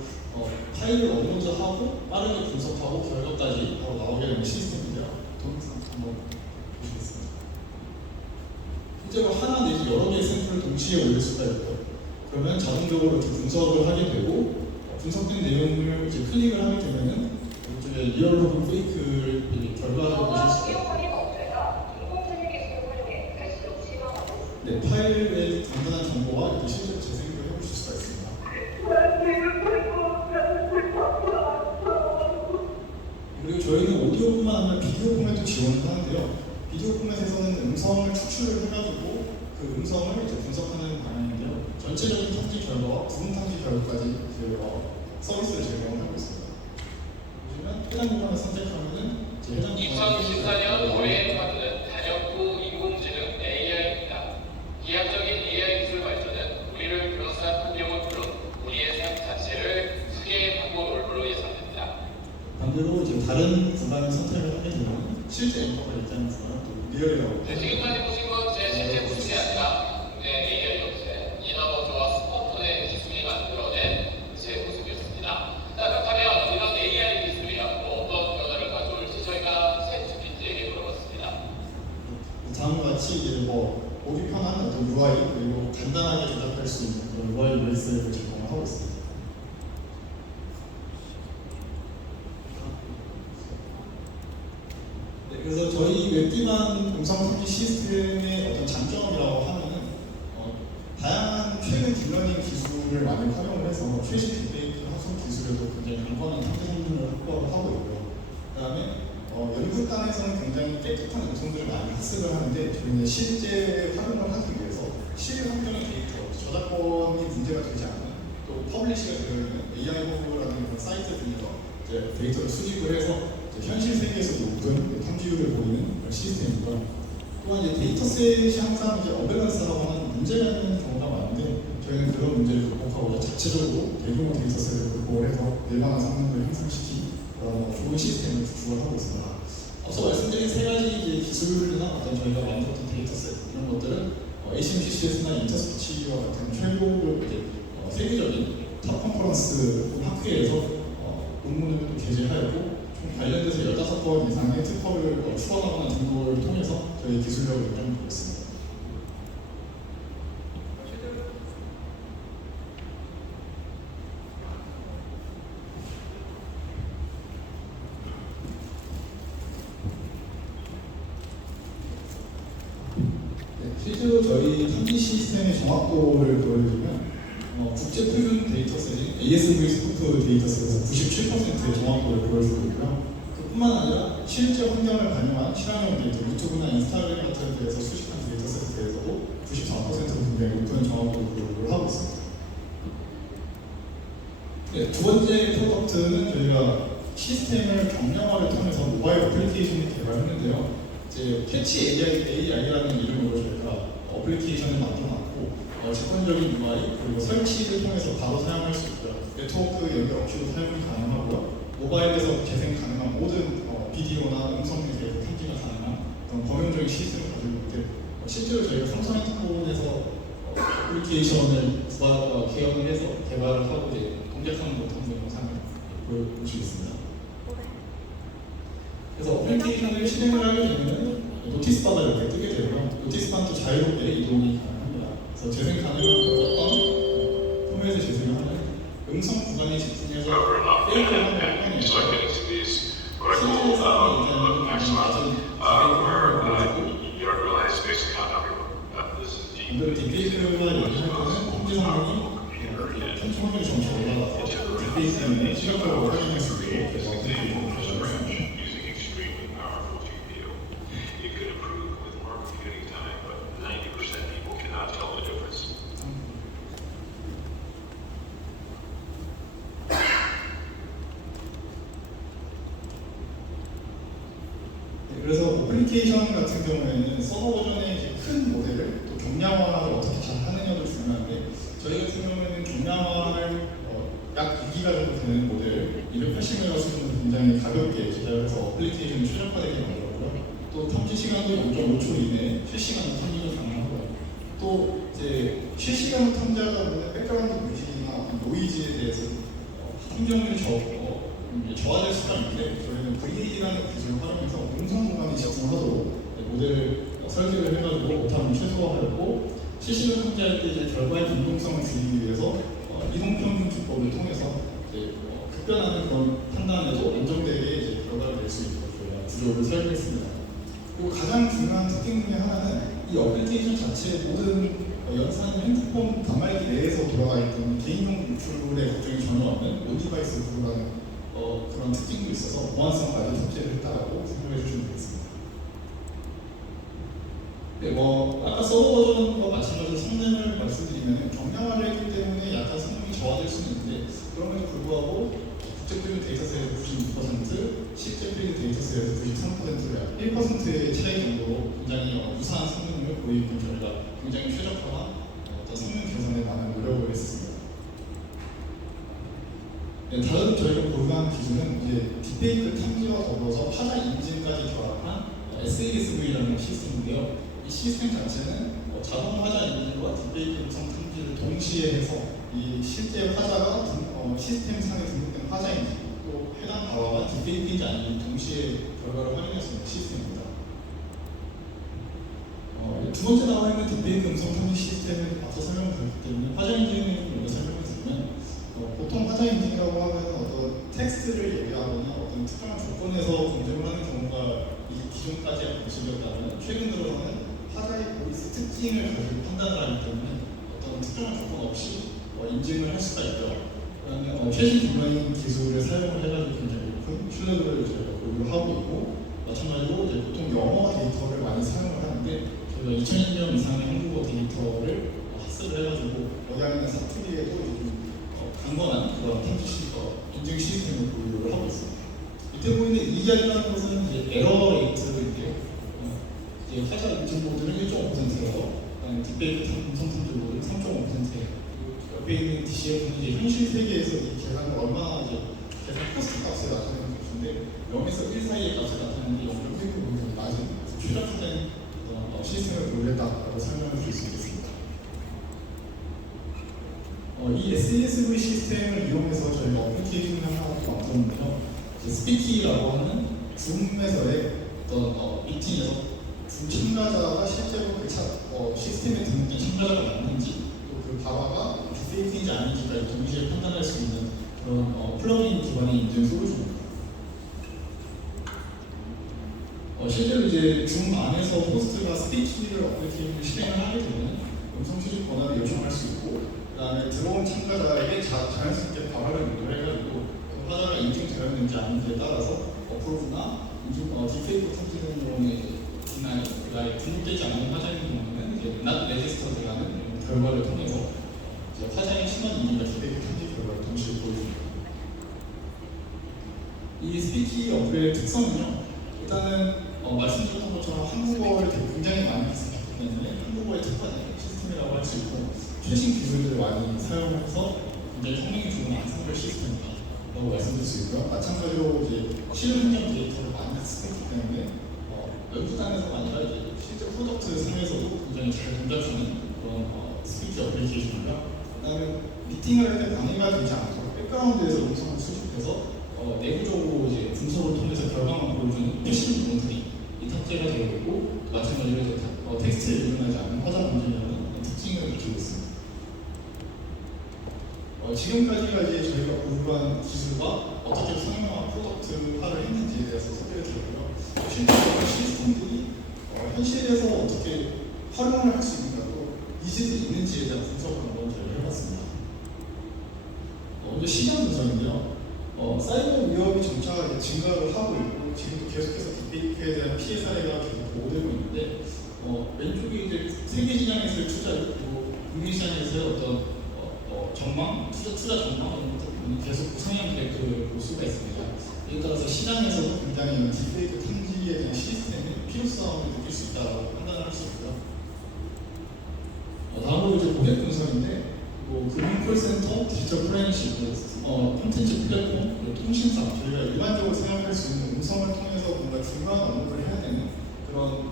파일을 업로드하고 빠르게 분석하고 결과까지 바로 나오게 되는 시스템인데요. 동영상 한번 보시겠습니다. 실제로 하나 내지 여러 개의 샘플을 동시에 올릴 수가 있고요. 그러면 자동적으로 이렇게 분석을 하게 되고 분석된 내용을 이제 클릭을 하게 되면은 이쪽에 리얼 혹은 페이크 결과를 보실 수가 있습니다. 네, 파일의 간단한 정보와 이렇게 실제로 재생을 해보실 수가 있습니다. 그리고 저희는 오디오뿐만 아니라 비디오 포맷도 지원을 하는데요. 비디오 포맷에서는 음성을 추출을 해가지고 그 음성을 이제 분석하는 방향인데요. 전체적인 탐지 결과와 부분 탐지 결과까지 이제 서비스를 제공을 하고 있습니다. 보시면 해당 구간을 선택하면은 이제 해당 2024년 올해의 화두는 단연코 인공지능 AI입니다. 기하적인 AI 기술 발전은 우리를 그럴싸한 환경을 물론 우리의 삶 자체를 크게 바꿔놓을 걸로 예상됩니다. 반대로 이제 다른 구간을 선택을 하게 되면 실제 인터가 있다는 구간은 또 리얼이라고. 네, 지금까지 보신 건 제 실제 모습이 아니라 국내 AI 업체 이너버즈와 스포폰의 기술이 만들어낸 제 모습이었습니다. 자, 그렇다면 이런 AI 기술이 앞으로 어떤 변화를 가져올지 저희가 챗GPT에게 물어봤습니다. 다음과 같이 이제 보기 편한 어떤 UI 그리고 간단하게 조작할 수 있는 그런 UI UX를 제공을 하고 있습니다. 네, 그래서 저희 웹 기반 음성 탐지 시스템의 어떤 장점이라고 하면은 다양한 최근 딥러닝 기술을 많이 활용을 해서 최신 딥페이크 학습 기술에도 굉장히 강건한 탐지 성능을 확보를 하고 있고요. 그다음에 연구단에서는 굉장히 깨끗한 음성들을 많이 학습을 하는데 저희는 실제 활용을 하기 위해서 실환경의 데이터, 저작권이 문제가 되지 않는 또 퍼블리시가 되어 있는 AI허브라는 그런 사이트 등에서 이제 데이터를 수집을 해서 현실 세계에서 높은 탐지율을 보이는 그런 시스템이고요. 또한 이제 데이터셋이 항상 이제 어밸런스라고 하는 문제가 있는 경우가 많은데 저희는 그런 문제를 극복하고자 자체적으로 대규모 데이터셋을 극복을 해서 일반화 성능을 향상시킨 좋은 시스템을 구축을 하고 있습니다. 앞서 말씀드린 세 가지 이제 기술이나 어떤 저희가 만들었던 데이터셋 이런 것들은 ACMCCS나 인터스피치와 같은 최고급 이제 세계적인 탑 컨퍼런스 학회에서 논문을 또 게재하였고 총 관련돼서 15번 이상의 특허를 추원하거나 등록을 통해서 저희 기술력을 인정받고 있습니다. 실제로 저희 탐지 시스템의 정확도를 보여드리면 국제 표준 데이터셋인 ASV 스코프 데이터셋에서 97%의 정확도를 보여주고 있고요. 그뿐만 아니라 실제 환경을 반영한 실황형 데이터, 유튜브나 인스타그램 같은 데에서 수집한 데이터셋에 대해서도 94%로 굉장히 높은 정확도를 보여주고 하고 있습니다. 네, 두 번째 프로덕트는 저희가 시스템을 경량화를 통해서 모바일 어플리케이션을 개발했는데요. 이제 캐치 AI라는 이름으로 저희가 어플리케이션을 만들어놨고 직관적인 UI 그리고 설치를 통해서 바로 사용할 수 있고요. 네트워크 연결 없이도 사용이 가능하고요. 모바일에서 재생 가능한 모든 비디오나 음성 데이터 탐지가 가능한 그런 범용적인 시스템을 가지고 있는데 실제로 저희가 삼성 핸드폰에서 어플리케이션을 개혁을 해서 개발을 하고 이제 동작하는 못하는 영상을 보여주겠습니다. 그래서 어플리케이션을 실행을 하게 되면 노티스바가 이렇게 뜨게 되고요. 노티스바는 또 자유롭게 이동이 가능합니다. 그래서 재생 가능한 어떤 포맷의 재생을 하는 음성 구간에 집중해서 페이크를 하는 편이에요. So I get into these what I 실제 call 사람이 maximize, where you don't realize basically how everyone this is deep 이걸 딥페이크와 얘기할 때는 통제 성능이 통제 점차 올라가서 딥페이크 때문에 시각적으로 확인할 수 있도록 그래서 어플리케이션을 개발했습니다. using extremely powerful GPU. It could improve with more computing time, but 90% people cannot tell the difference. 그래서 어플리케이션 같은 경우에는 서버 버전의 이제 큰 모델을 또 경량화를 어떻게 잘 하느냐도 중요한데 저희 같은 경우에는 경량화를 약 2기가 정도 되는 모델 280메가 수준으로 굉장히 가볍게 제작해서 어플리케이션이 최적화되게 만들었고요. 또 탐지 시간도 0.5초 이내에 실시간으로 탐지가 가능하고요. 또 이제 실시간으로 탐지하다 보면 백그라운드 뮤직이나 노이즈에 대해서 환경을 저하될 수가 있는데 저희는 VAD라는 기술을 활용해서 음성 공간에 집중하도록 모델을 설계를 해가지고 오타를 최소화하였고 실시간 탐지할 때 이제 결과의 빈동성을 줄이기 위해서 이동평균 기법을 통해서 이제 급변하는 그런 판단에도 안정되게 이제 결과를 낼 수 있도록 저희가 구조를 설계했습니다. 그리고 가장 중요한 특징 중에 하나는 이 어플리케이션 자체의 모든 연산은 핸드폰 단말기 내에서 돌아가기 때문에 개인용 노출의 걱정이 전혀 없는 온디바이스 구조라는 그런 특징도 있어서 보안성까지 탑재를 했다고 생각해 주시면 되겠습니다. 네, 아까 서버 버전과 마찬가지로 성능을 말씀드리면 경량화를 했기 때문에 약간 성능이 저하될 수는 있는데 그럼에도 불구하고 국제 필드 데이터셋에서 96%, 실제 필드 데이터셋에서 93%의 1%의 차이 정도로 굉장히 유사한 성능을 보이고 저희가 굉장히 최적화한 어떤 성능 개선에 많은 노력을 했습니다. 네, 다음 저희가 보유한 기술은 이제 딥페이크 탐지와 더불어서 화자 인증까지 결합한 SASV라는 시스템인데요. 이 시스템 자체는 자동 화자 인증과 딥페이크 음성 탐지를 동시에 해서 이 실제 화자가 시스템 상에 등록된 화자인지 또 해당 발화가 딥페이크인지 아닌지 동시에 결과를 확인할 수 있는 시스템입니다. 두 번째 나와 있는 딥페이크 음성 탐지 시스템은 앞서 설명드렸기 때문에 화자 인증을 먼저 설명을 드리면 보통 화자 인증이라고 하면 어떤 텍스트를 얘기하거나 어떤 특정한 조건에서 검증을 하는 경우가 기존까지의 방식이었다면 최근 들어서는 화자의 보이스 특징을 가지고 판단을 하기 때문에 어떤 특정한 조건 없이 인증을 할 수가 있고요. 그다음에 최신 딥러닝 기술을 사용을 해가지고 굉장히 높은 신뢰도를 저희가 보유를 하고 있고 마찬가지로 이제 보통 영어 데이터를 많이 사용을 하는데 저희가 2000년 이상의 한국어 데이터를 학습을 해가지고 여기 있는 사투리에도 좀 강건한 그런 인증 시스템을 보유를 하고 있습니다. 밑에 보이는 이 이야기라는 것은 이제 에러 레이트인데요. 이제 화자 인증 모드는 1.5%라서 딥페이크 음성 탐지 모드는 3.5%예요. 옆에 있는 DCF는 이제 현실 세계에서 이 계산을 얼마나 이제 계산 코스트 값을 나타내는 것인데 0에서 1 사이의 값을 나타내는 게 0.1그 보면 낮은 최적화된 시스템을 보유했다고 설명을 드릴 수 있겠습니다. 이 SASV 시스템을 이용해서 저희가 어플리케이션을 하나 만들었는데요. 스피키라고 하는 줌에서의 어떤 미팅에서 줌 참가자가 실제로 그 시스템에 등록된 참가자가 맞는지 또 그 발화가 딥페이크인지 아닌지까지 동시에 판단할 수 있는 그런 플러그인 기반의 인증 솔루션입니다. 실제로 이제 줌 안에서 호스트가 스피키를 어플리케이션을 실행을 하게 되면 음성 수집 권한을 요청할 수 있고 그다음에 들어온 참가자에게 자연스럽게 발화를 유도해가지고 화자가 인증되었는지 아닌지에 따라서 어프로브나 딥페이크 탐지 등용의 디나이, 그다음에 등록되지 않은 화자인 경우는 이제 not registered라는 결과를 통해서 이제 화자의 심한 인지가 딥페이크 탐지 결과를 동시에 보여줍니다. 이 스피키 어플의 특성은요. 일단은 말씀드렸던 것처럼 한국어를 굉장히 많이 쓰기 때문에 한국어의 특화된 시스템이라고 할 수 있고 최신 기술들을 많이 사용해서 굉장히 성능이 좋은 안성별 시스템이라고 말씀드릴 수 있고요. 마찬가지로 이제 실험적 데이터를 많이 쓰기 때문에 연구단에서가 아니라 이제 실제 프로덕트 상에서도 굉장히 잘 동작하는 그런 스피치 어플리케이션이고요. 그다음에 미팅을 할 때 방해가 되지 않도록 백그라운드에서 음성을 수집해서 내부적으로 이제 분석을 통해서 결과만 보여주는 최신 기능들이 탑재가 되어 있고 마찬가지로 텍스트에 유연하지 않는 화자 문제라는 특징을 가지고 있습니다. 지금까지가 이제 저희가 보유한 기술과 어떻게 상용화 프로덕트화를 했는지에 대해서 소개를 드렸고요. 실제로 시스템들이 현실에서 어떻게 활용을 할 수 있는가도 니즈도 있는지에 대한 분석을 한번 저희가 해봤습니다. 먼저 시장 분석인데요. 사이버 위협이 점차 증가를 하고 있고 지금도 계속해서 딥페이크에 대한 피해 사례가 계속 보고되고 있는데 왼쪽에 이제 세계 시장에서의 투자 그리고 국내 시장에서의 어떤 전망, 투자 전망 이런 것들 계속 상향될 볼 수가 있습니다. 이에 따라서 시장에서도 굉장히 딥페이크 탐지에 대한 시스템의 필요성을 느낄 수 있다고 판단을 할 수 있고요. 다음으로 이제 고객 분석인데 금융 콜센터, 디지털 포렌식, 콘텐츠 플랫폼, 그리고 통신사 저희가 일반적으로 사용할 수 있는 음성을 통해서 뭔가 중간 업무를 해야 되는 그런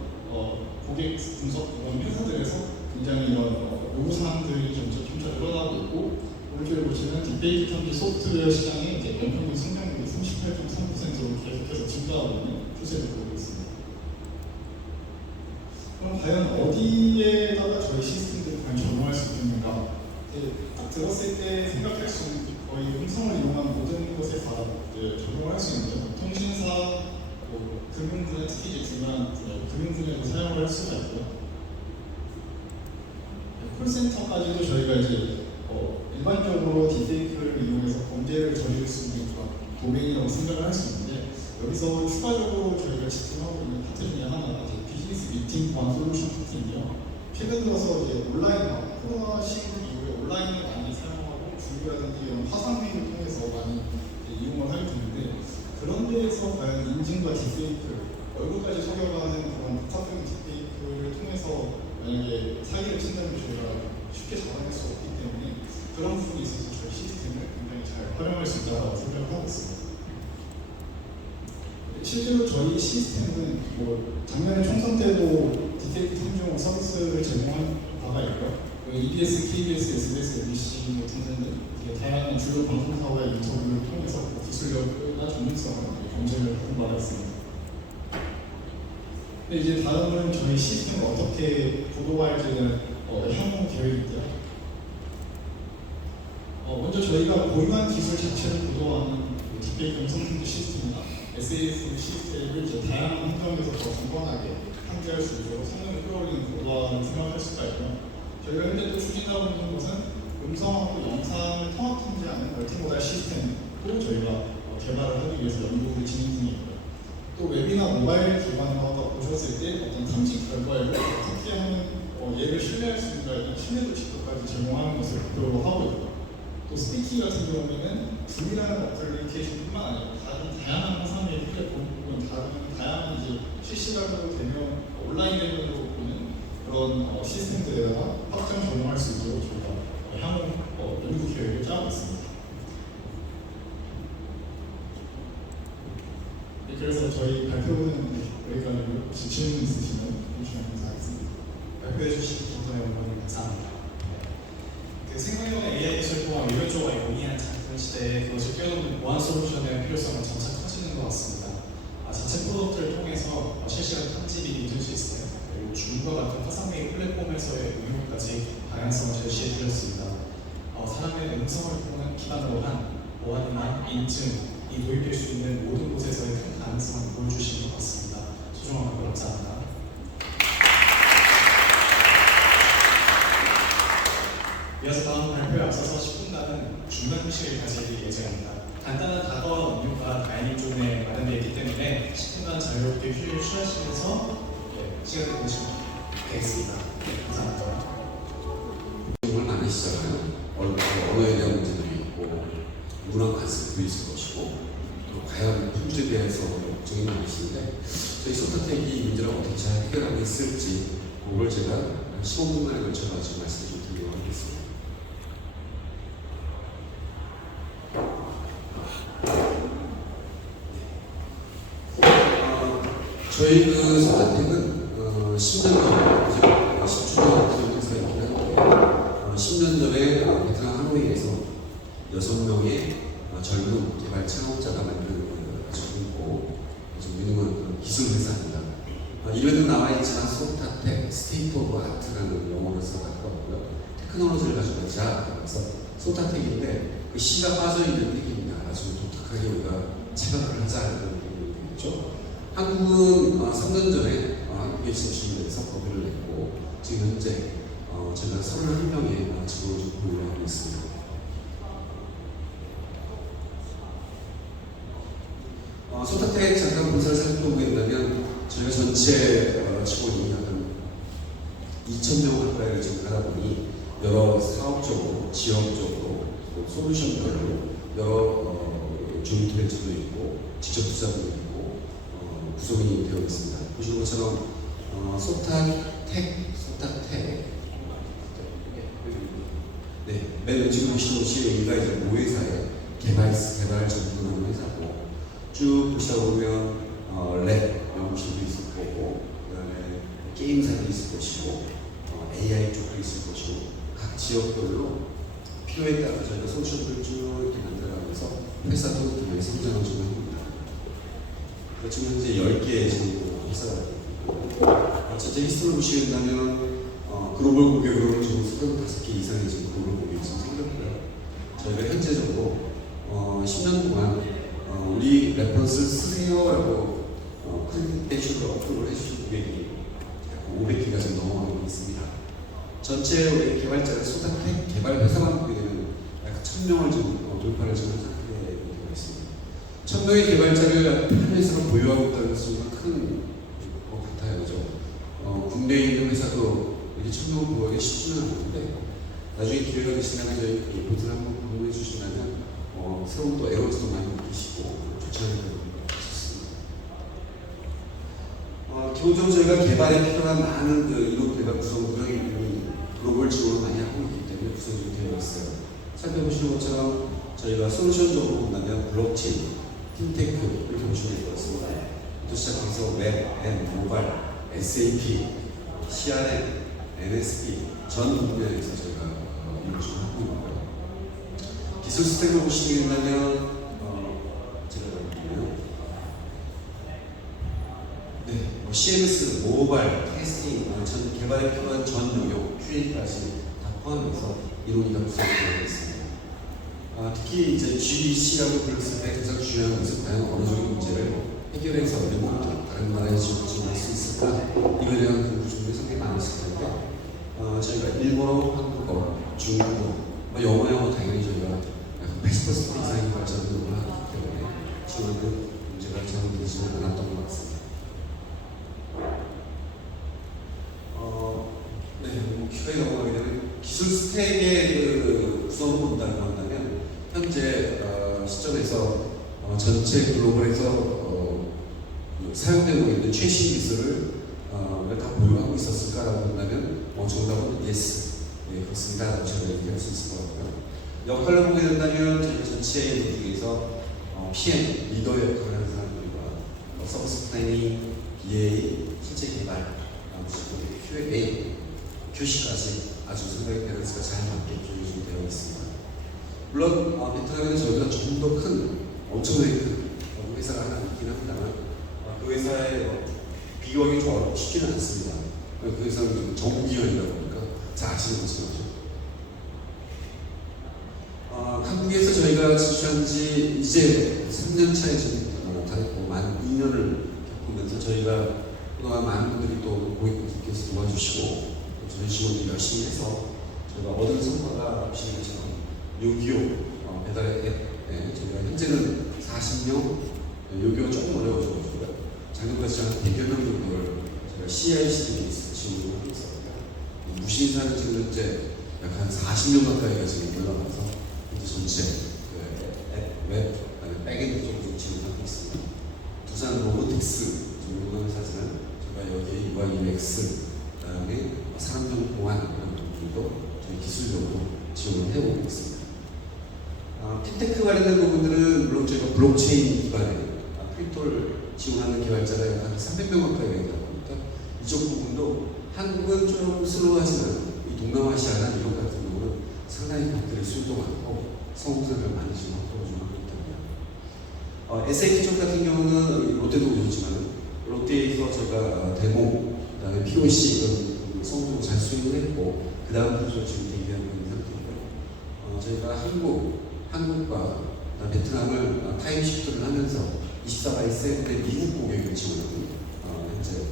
고객 분석 이런 회사들에서 굉장히 이런 요구 사항들이 점차 늘어나고 있고 오른쪽에 보시면 딥페이크 탐지 소프트웨어 시장의 이제 연평균 성장률이 38.3%로 계속해서 증가하고 있는 추세를 보이고 있습니다. 그럼 과연 어디에다가 저희 시스템들을 과연 적용할 수 있는가? 딱 들었을 때 생각할 수 있는 거의 음성을 이용한 모든 곳에 다 적용을 할 수 있는 통신사, 금융 분야, 특히 이제 중요한 금융 분야에도 사용을 할 수가 있고요. 콜센터까지도 저희가 이제 일반적으로 딥페이크를 이용해서 범죄를 저지를 수 있는 그런 도메인이라고 생각을 할 수 있는데 여기서 추가적으로 저희가 집중하고 있는 파트 중에 하나가 이제 비즈니스 미팅 보안 솔루션 파트인데요. 최근 들어서 이제 온라인 코로나 시국 이후에 온라인을 많이 사용하고 주류라든지 이런 화상회의를 통해서 많이 이용을 하게 되는데 그런 데에서 과연 인증과 딥페이크 얼굴까지 속여가는 그런 복합적인 딥페이크를 통해서 만약에 사기를 친다면 저희가 쉽게 잡아낼 수 없기 때문에 그런 부분에 있어서 저희 시스템을 굉장히 잘 활용할 수 있다고 생각을 하고 있습니다. 실제로 저희 시스템은 작년에 총선 때도 딥페이크 탐지용 서비스를 제공한 바가 있고요. EBS, KBS, SBS, MBC 등등 다양한 주요 방송사와의 인터뷰를 통해서 기술력과 전문성을 검증을 한 바가 있습니다. 근데 이제 다음은 저희 시스템을 어떻게 보도할지에 대한 향후 계획인데요. 먼저 저희가 보유한 기술 자체를 보도하는 딥페이크 음성 탐지 시스템이나 SAS 시스템을 이제 다양한 환경에서 더 건강하게 탐지할 수 있도록 성능을 끌어올리는 보도화를 생각할 수가 있고요. 저희가 현재 또 추진하고 있는 것은 음성하고 영상을 통합 탐지하는 멀티모달 시스템도 저희가 개발을 하기 위해서 연구를 진행 중에 있고요. 또 웹이나 모바일 기반으로 보셨을 때 어떤 탐지 결과를 어떻게 하면 얘를 신뢰할 수 있는가에 대한 신뢰도 지표까지 제공하는 것을 목표로 하고 있고요. 또 스피키 같은 경우에는 줌이라는 어플리케이션뿐만 아니라 다양한 화상회의 플랫폼 혹은 다양한 이제 실시간으로 되면 온라인 대면으로 보는 그런 시스템들에다가 확장 적용할 수 있도록 저희가 향후 연구 계획을 짜고 있습니다. 네, 그래서 저희 발표는 여기까지고요. 혹시 질문 있으시면 해주시면 감사하겠습니다. 발표해 주신 정선의 원장님 감사합니다. 생명형 AI 기술 또한 외면적으로 용이한 작은 시대에 그것을 뛰어넘는 보안 솔루션의 필요성은 점차 커지는 것 같습니다. 자체 프로덕트를 통해서 실시간 탐지를 이룰 수 있어요. 그리고 줌과 같은 화상회의 플랫폼에서의 응용까지 다양성을 제시해 주셨습니다. 사람의 음성을 기반으로 한 보안이나 인증이 도입될 수 있는 모든 곳에서의 큰 가능성을 보여주신 것 같습니다. 소중한 발표 감사합니다. 이어서 다음 발표에 앞서서 10분간은 중간 휴식을 가질 예정입니다. 간단한 다가온 음료가 다이닝존에 마련되어 있기 때문에 10분간 자유롭게 휴식을 취하시면서 시간을 보내시면 되겠습니다. 감사합니다. 정말 많으시잖아요. 언어에 대한 문제도 있고 문화 관습도 있을 것이고 또 과연 기술들에 대해서 걱정이 많으신데 저희 소타텍이 이 문제를 어떻게 잘 해결하고 있을지 그걸 제가 15분 만에 걸쳐가지고 말씀을 좀 드리도록 하겠습니다. 저희 그 소타텍은 10년 전에 10주년 행사이긴 한데 10년 전에 베트남 하노이에서 6명의 젊은 개발 창업자가 만든 아주 젊고 아주 유능한 기술 회사입니다. 이름에도 나와 있지만 소타텍, 스테이트 오브 아트라는 영어를 써가지고 테크놀로지를 가지고 자 그래서 소타텍인데 그 C가 빠져있는 텍입니다. 아주 독특하게 우리가 체감을 하자는 얘기겠죠. 한국은 3년 전에 한국에 진출해서 법인을 냈고 지금 현재 저희가 31명의 직원을 좀 보유하고 있습니다. 소타텍 잠깐 본사를 살펴보겠다면 저희가 전체 직원이 한 2,000명 가까이를 지금 하다 보니 여러 사업적으로, 지역적으로, 솔루션별로 여러 조인트 벤처도 있고 직접 투자도 있고 구성이 되어 있습니다. 보시는 것처럼 소타텍 네, 맨 왼쪽에 보시는 곳이 여기가 이제 모회사의 개발 전문하는 회사고 쭉 보시다 보면 랩 연구실도 있을 거고 그다음에 게임사도 있을 것이고 AI 쪽도 있을 것이고 각 지역별로 필요에 따라 저희가 솔루션을 쭉 이렇게 만들어가면서 회사도 굉장히 성장을 좀 합니다. 지금 현재 10개의 지금 회사가 있고 전체 히스토리를 보시게 된다면 글로벌 고객으로는 지금 35개 이상의 지금 글로벌 고객이 지금 생겼고요. 저희가 현재적으로 10년 동안 우리 레퍼런스를 쓰세요라고 크리텐셜을 어플을 해주신 고객이 약 500개가 좀 넘어가고 있습니다. 전체 우리 개발자를 소타텍 개발 회사만 보게 되면 약 1000명을 좀 돌파를 지금 한 상태에 되어 있습니다. 1000명의 개발자를 한 회사로 보유하고 있다는 것은 큰 같아요, 그죠? 국내에 있는 회사도 이렇게 1000명을 보유하기 쉽지는 않은데 나중에 기회가 되신다면 저희 리포트를 한번 방문해 주신다면 새로운 또 에러도 많이 느끼시고 좋지 않을까 싶습니다. 기본적으로 저희가 개발에 필요한 많은 이론 개발 구성들을 이미 글로벌 지원을 많이 하고 있기 때문에 구성이 되어 있어요. 살펴보시는 것처럼 저희가 솔루션적으로 본다면 블록체인, 핀테크 이렇게 보시면 될 것 같습니다. 또 시작해서 웹, 앱, 모바일, SAP, CRM, NSP 전 분야에서 저희가 일을 좀 하고 있고요. 기술 스택을 보시게 된다면 제가 보면 CMS, 모바일, 테스팅, 전 개발에 필요한 전 영역, QA까지 다 포함해서 이론이가 구성되어 있습니다. 특히 이제 GC라고 불렀을 때 가장 중요한 것은 과연 어느 정도 문제를 해결해서 연구도 다른 나라에 지원할 수 있을까? 이거에 대한 연구 준비 상당히 많았을 텐데 저희가 일본어, 한국어, 중국어, 영어 당연히 저희가 약 80% 이상의 발전을 하기 때문에 지금 그 문제가 제한되지는 않았던 것 같습니다. 기회가 넘어가게 되면 기술 스택의 구성을 본다고 한다면 현재 시점에서 전체 글로벌에서 사용되고 있는 최신 기술을 우리가 다 보유하고 있었을까라고 한다면 정답은 yes, 그렇습니다. 제가 얘기할 수 있을 것 같고요. 역할을 보게 된다면 저희가 전체 인물 중에서 PM, 리더 역할을 하는 사람들과 서비스 플래닝, BA, 실제 개발, QA, QC까지 아주 상당히 밸런스가 잘 맞게 조율이 되어 있습니다. 물론 베트남에는 저희가 좀 더 큰, 엄청나게 큰 회사가 하나 있긴 합니다만 그 회사의 비교하기 좀 쉽지는 않습니다. 그 회사는 정부기관이다 보니까 잘 아시는 것처럼 한국에서 저희가 진출한 지 이제 3년 차에 지금 다 됐고 만 2년을 겪으면서 저희가 그동안 많은 분들이 또 고객분들께서 도와주시고 저희 직원들이 열심히 해서 저희가 얻은 성과가 보시는 것처럼 요기요 배달의 앱 저희가 현재는 40명 요기요 조금 어려워져가지고요. 작년까지 한 100여 명 정도를 저희가 CICD에 지원을 하고 있습니다. 무신사는 지금 현재 약 한 40명 가까이가 지금 올라가서 전체 웹, 백엔드 쪽으로 지원하고 있습니다. 지원을 해오고 있습니다. 핀테크 관련된 부분들은 물론 저희가 블록체인 기반의 크립토를 지원하는 개발자가 약 한 300명 가까이 있다 보니까 이쪽 부분도 한국은 좀 슬로우하지만 이 동남아시아나 이런 같은 경우는 상당히 것들이 수용하고 성공사를 많이 지금 확보해주고 있답니다. SAT 쪽 같은 경우는 롯데도 보셨지만 롯데에서 저희가 데모, 그다음에 POC 이런 성공을 잘 수행을 했고 그 다음 부서 지금 대기하고 있는 상태고요. 저희가 한국과 베트남을 타임 시프트를 하면서 24/7의 미국 고객을 지원하고 현재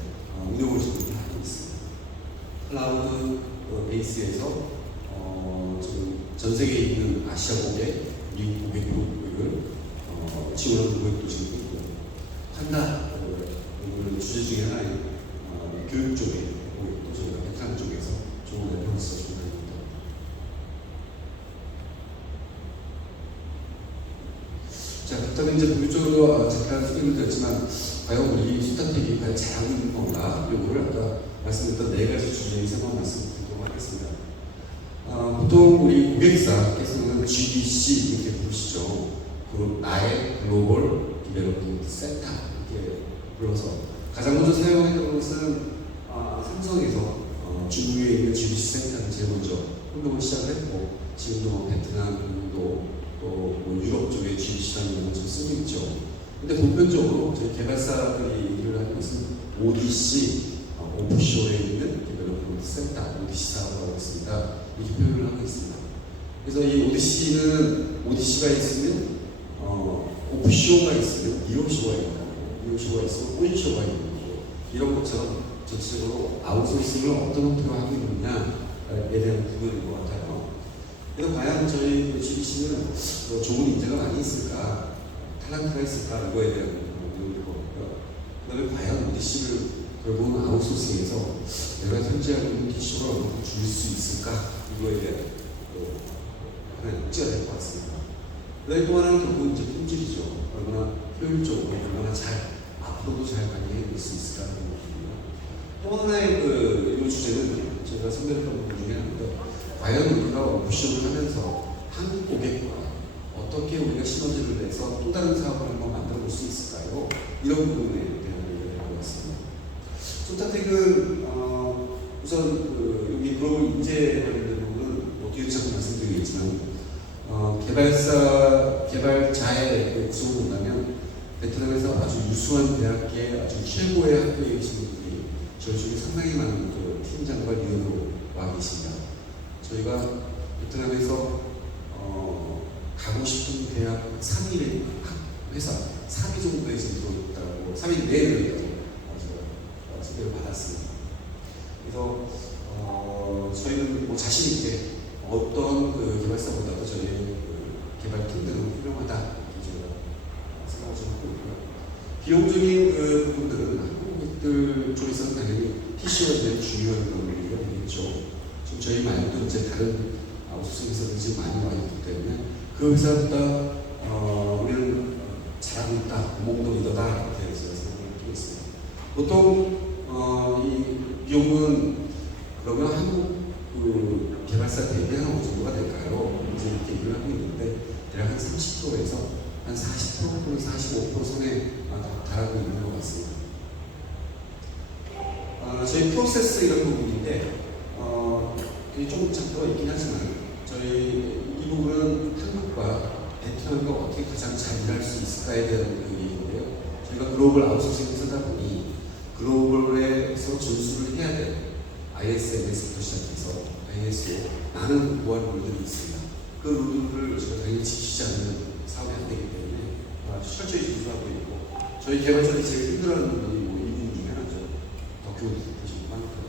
운영을 지금 하고 있습니다. 클라우드 베이스에서 지금 전 세계에 있는 아시아 고객, 미국 고객을 지원하는 고객도 지금 있고 판다 오늘 주제 중에 하나인 교육 쪽의 고객도 저희가 베트남 쪽에서 좋은 레퍼런스가 좀 됩니다. 자, 그렇다면 이제 본격적으로 잠깐 소개를 드렸지만 과연 우리 스타텍이 과연 잘하는 건가? 요거를 아까 말씀드렸던 4가지 주제에서만 말씀드리도록 하겠습니다. 보통 우리 고객사께서는 GDC 이렇게 부르시죠. 나의 글로벌 디벨롭먼트 센터 이렇게 불러서 가장 먼저 사용했던 것은 삼성에서 중국에 있는 GDC 센터를 제일 먼저 운동을 시작을 했고 지금도 베트남, 인도 또 유럽 쪽에 GDC라는 용어를 쓰고 있죠. 근데 보편적으로 저희 개발사들이 일을 하는 것은 ODC, 오프쇼어에 있는 디벨롭먼트 센터, ODC사라고 있습니다. 이렇게 표현을 하고 있습니다. 그래서 이 ODC가 있으면 오프쇼어가 있으면 니오쇼어가 있는 거고, 니오쇼어가 있으면 온쇼어가 있는 거고, 이런 것처럼 전체적으로 아웃소싱을 어떤 형태로 하고 있느냐에 대한 부분인 것 같아요. 그래서 과연 저희 GDC는 좋은 인재가 많이 있을까, 탤런트가 있을까, 이거에 대한 내용일 거고요. 그 다음에 과연 ODC를 결국은 아웃소싱해서 내가 현재하고 있는 TC를 얼마나 줄일 수 있을까, 이거에 대한 하나의 숙제가 될 것 같습니다. 그 다음에 또 하나는 결국은 이제 품질이죠. 얼마나 효율적으로, 얼마나 앞으로도 잘 관리해 수 있을까 하는 부분이고요. 또 하나의 이 주제는 제가 선별했던 부분 중에 하나인데, 과연 우리가 오프쇼를 하면서 한국 고객과 어떻게 우리가 시너지를 내서 또 다른 사업을 한번 만들어 볼 수 있을까요? 이런 부분에 대한 얘기를 해보고 있습니다. 소타텍은 우선 여기 글로벌 인재 관련된 부분은 뒤에 자꾸 말씀드리겠지만 개발자의 구성을 본다면 베트남에서 아주 유수한 대학계 아주 최고의 학교에 계신 분들이 저희 중에 상당히 많은 팀장과 리더로 와 계십니다. 저희가 베트남에서 가고 싶은 대학 3위의 회사 3위 정도에 지금 들어있다고 3위 내외로 제가 소개를 받았습니다. 그래서 저희는 자신 있게 어떤 개발사보다도 저희 개발팀들은 훌륭하다 이렇게 제가 생각을 좀 하고 있고요. 비용적인 부분들은 한국들 쪽에서는 당연히 TC가 제일 중요한 그런 얘기가 되겠죠. 지금 저희 말고도 이제 다른 아웃소싱 회사들이 지금 많이 와 있기 때문에 그 회사보다 우리는 잘하고 있다, 구멍도 리더다 이렇게 해서 생각을 하고 있습니다. 보통 이 비용은 그러면 한국 개발사 대비 한 어느 정도가 될까요? 이제 이렇게 얘기를 하고 있는데 대략 한 30%에서 한 40%에서 45% 선에 달하고 있는 것 같습니다. 저희 프로세스 이런 부분인데 조금 잡혀가 있긴 하지만 저희 이 부분은 한국과 베트남과 어떻게 가장 잘 일할 수 있을까에 대한 얘기인데요. 저희가 글로벌 아웃소싱을 쓰다 보니 글로벌에서 준수를 해야 될 ISMS부터 시작해서 ISO 많은 보안 룰들이 있습니다. 그 룰들을 저희가 당연히 지키지 않으면 사업이 안 되기 때문에 아주 철저히 준수하고 있고 저희 개발자들이 제일 힘들어하는 부분이 이 부분 중에 하나죠. 도큐멘테이션 많고요.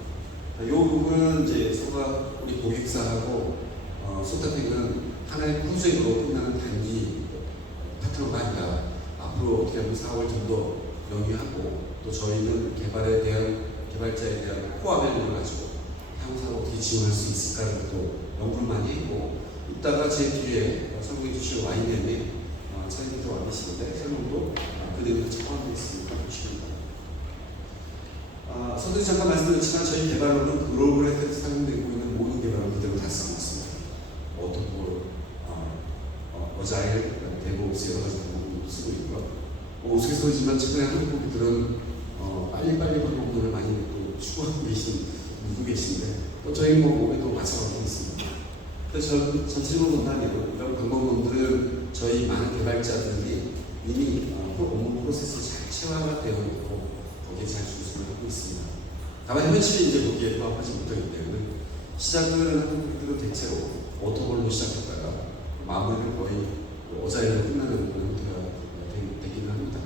이 부분은 이제 서가 우리 고객사하고 소타텍은 하나의 프로젝트로 끝나는 단기 파트너가 아니라 앞으로 어떻게 하면 사업을 좀 더 영위하고 또 저희는 개발자에 대한 코어 밸류를 가지고 향후 사업 어떻게 지원할 수 있을까를 또 연구를 많이 했고 이따가 제 뒤에 설명해 주실 YNM의 차이도 와 계시는데 설명도 그 내용에 포함되어 있으니까 보시면 됩니다. 서두에 잠깐 말씀드렸지만 저희 개발로는 글로벌에 사용되고 있는 모든 개발을 그대로 다 쓰고 있습니다. 어떤 어자일, 데브옵스 여러 가지 방법도 쓰고 있고요. 우스갯소리지만 최근에 한국 고객들은 빨리빨리 방법들을 많이 또 추구하고 계신 누구 계신데 또 저희 몸에도 마찬가지로 있습니다. 그래서 전체적으로 본다면 이런 방법론들은 저희 많은 개발자들이 이미 업무 프로세스에 잘 체화가 되어 있고 거기에 잘 준수를 하고 있습니다. 다만 현실이 이제 거기에 부합하지 못하기 때문에 시작을 하는 분들은 대체로 워터볼로 시작했다가 마무리를 거의 어자일로 끝나는 그런 형태가 되기는 합니다.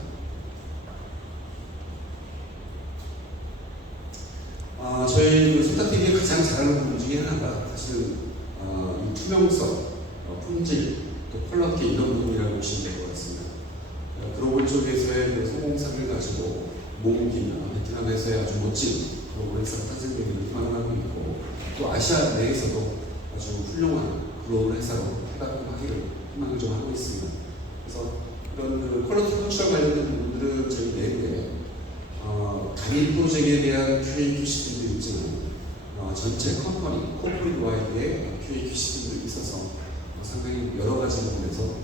저희 그 소타텍이 가장 잘하는 부분 중에 하나가 사실 이 투명성, 품질, 또 퀄러티 이런 부분이라고 보시면 될 것 같습니다. 글로벌 쪽에서의 그 성공상을 가지고 몽긴 베트남에서의 아주 멋진 글로벌 회사가 탄생되기를 희망을 하고 있고 또 아시아 내에서도 아주 훌륭한 글로벌 회사로 활약하기를 희망을 좀 하고 있습니다. 그래서 이런 그 퀄러티 컨트롤 관련된 부분들은 저희 내부에 단일 프로젝트에 대한 QA QC들도 있지만 전체 컴퍼니, 코퍼리트 와이드의 QA QC들도 있어서 상당히 여러 가지 부분에서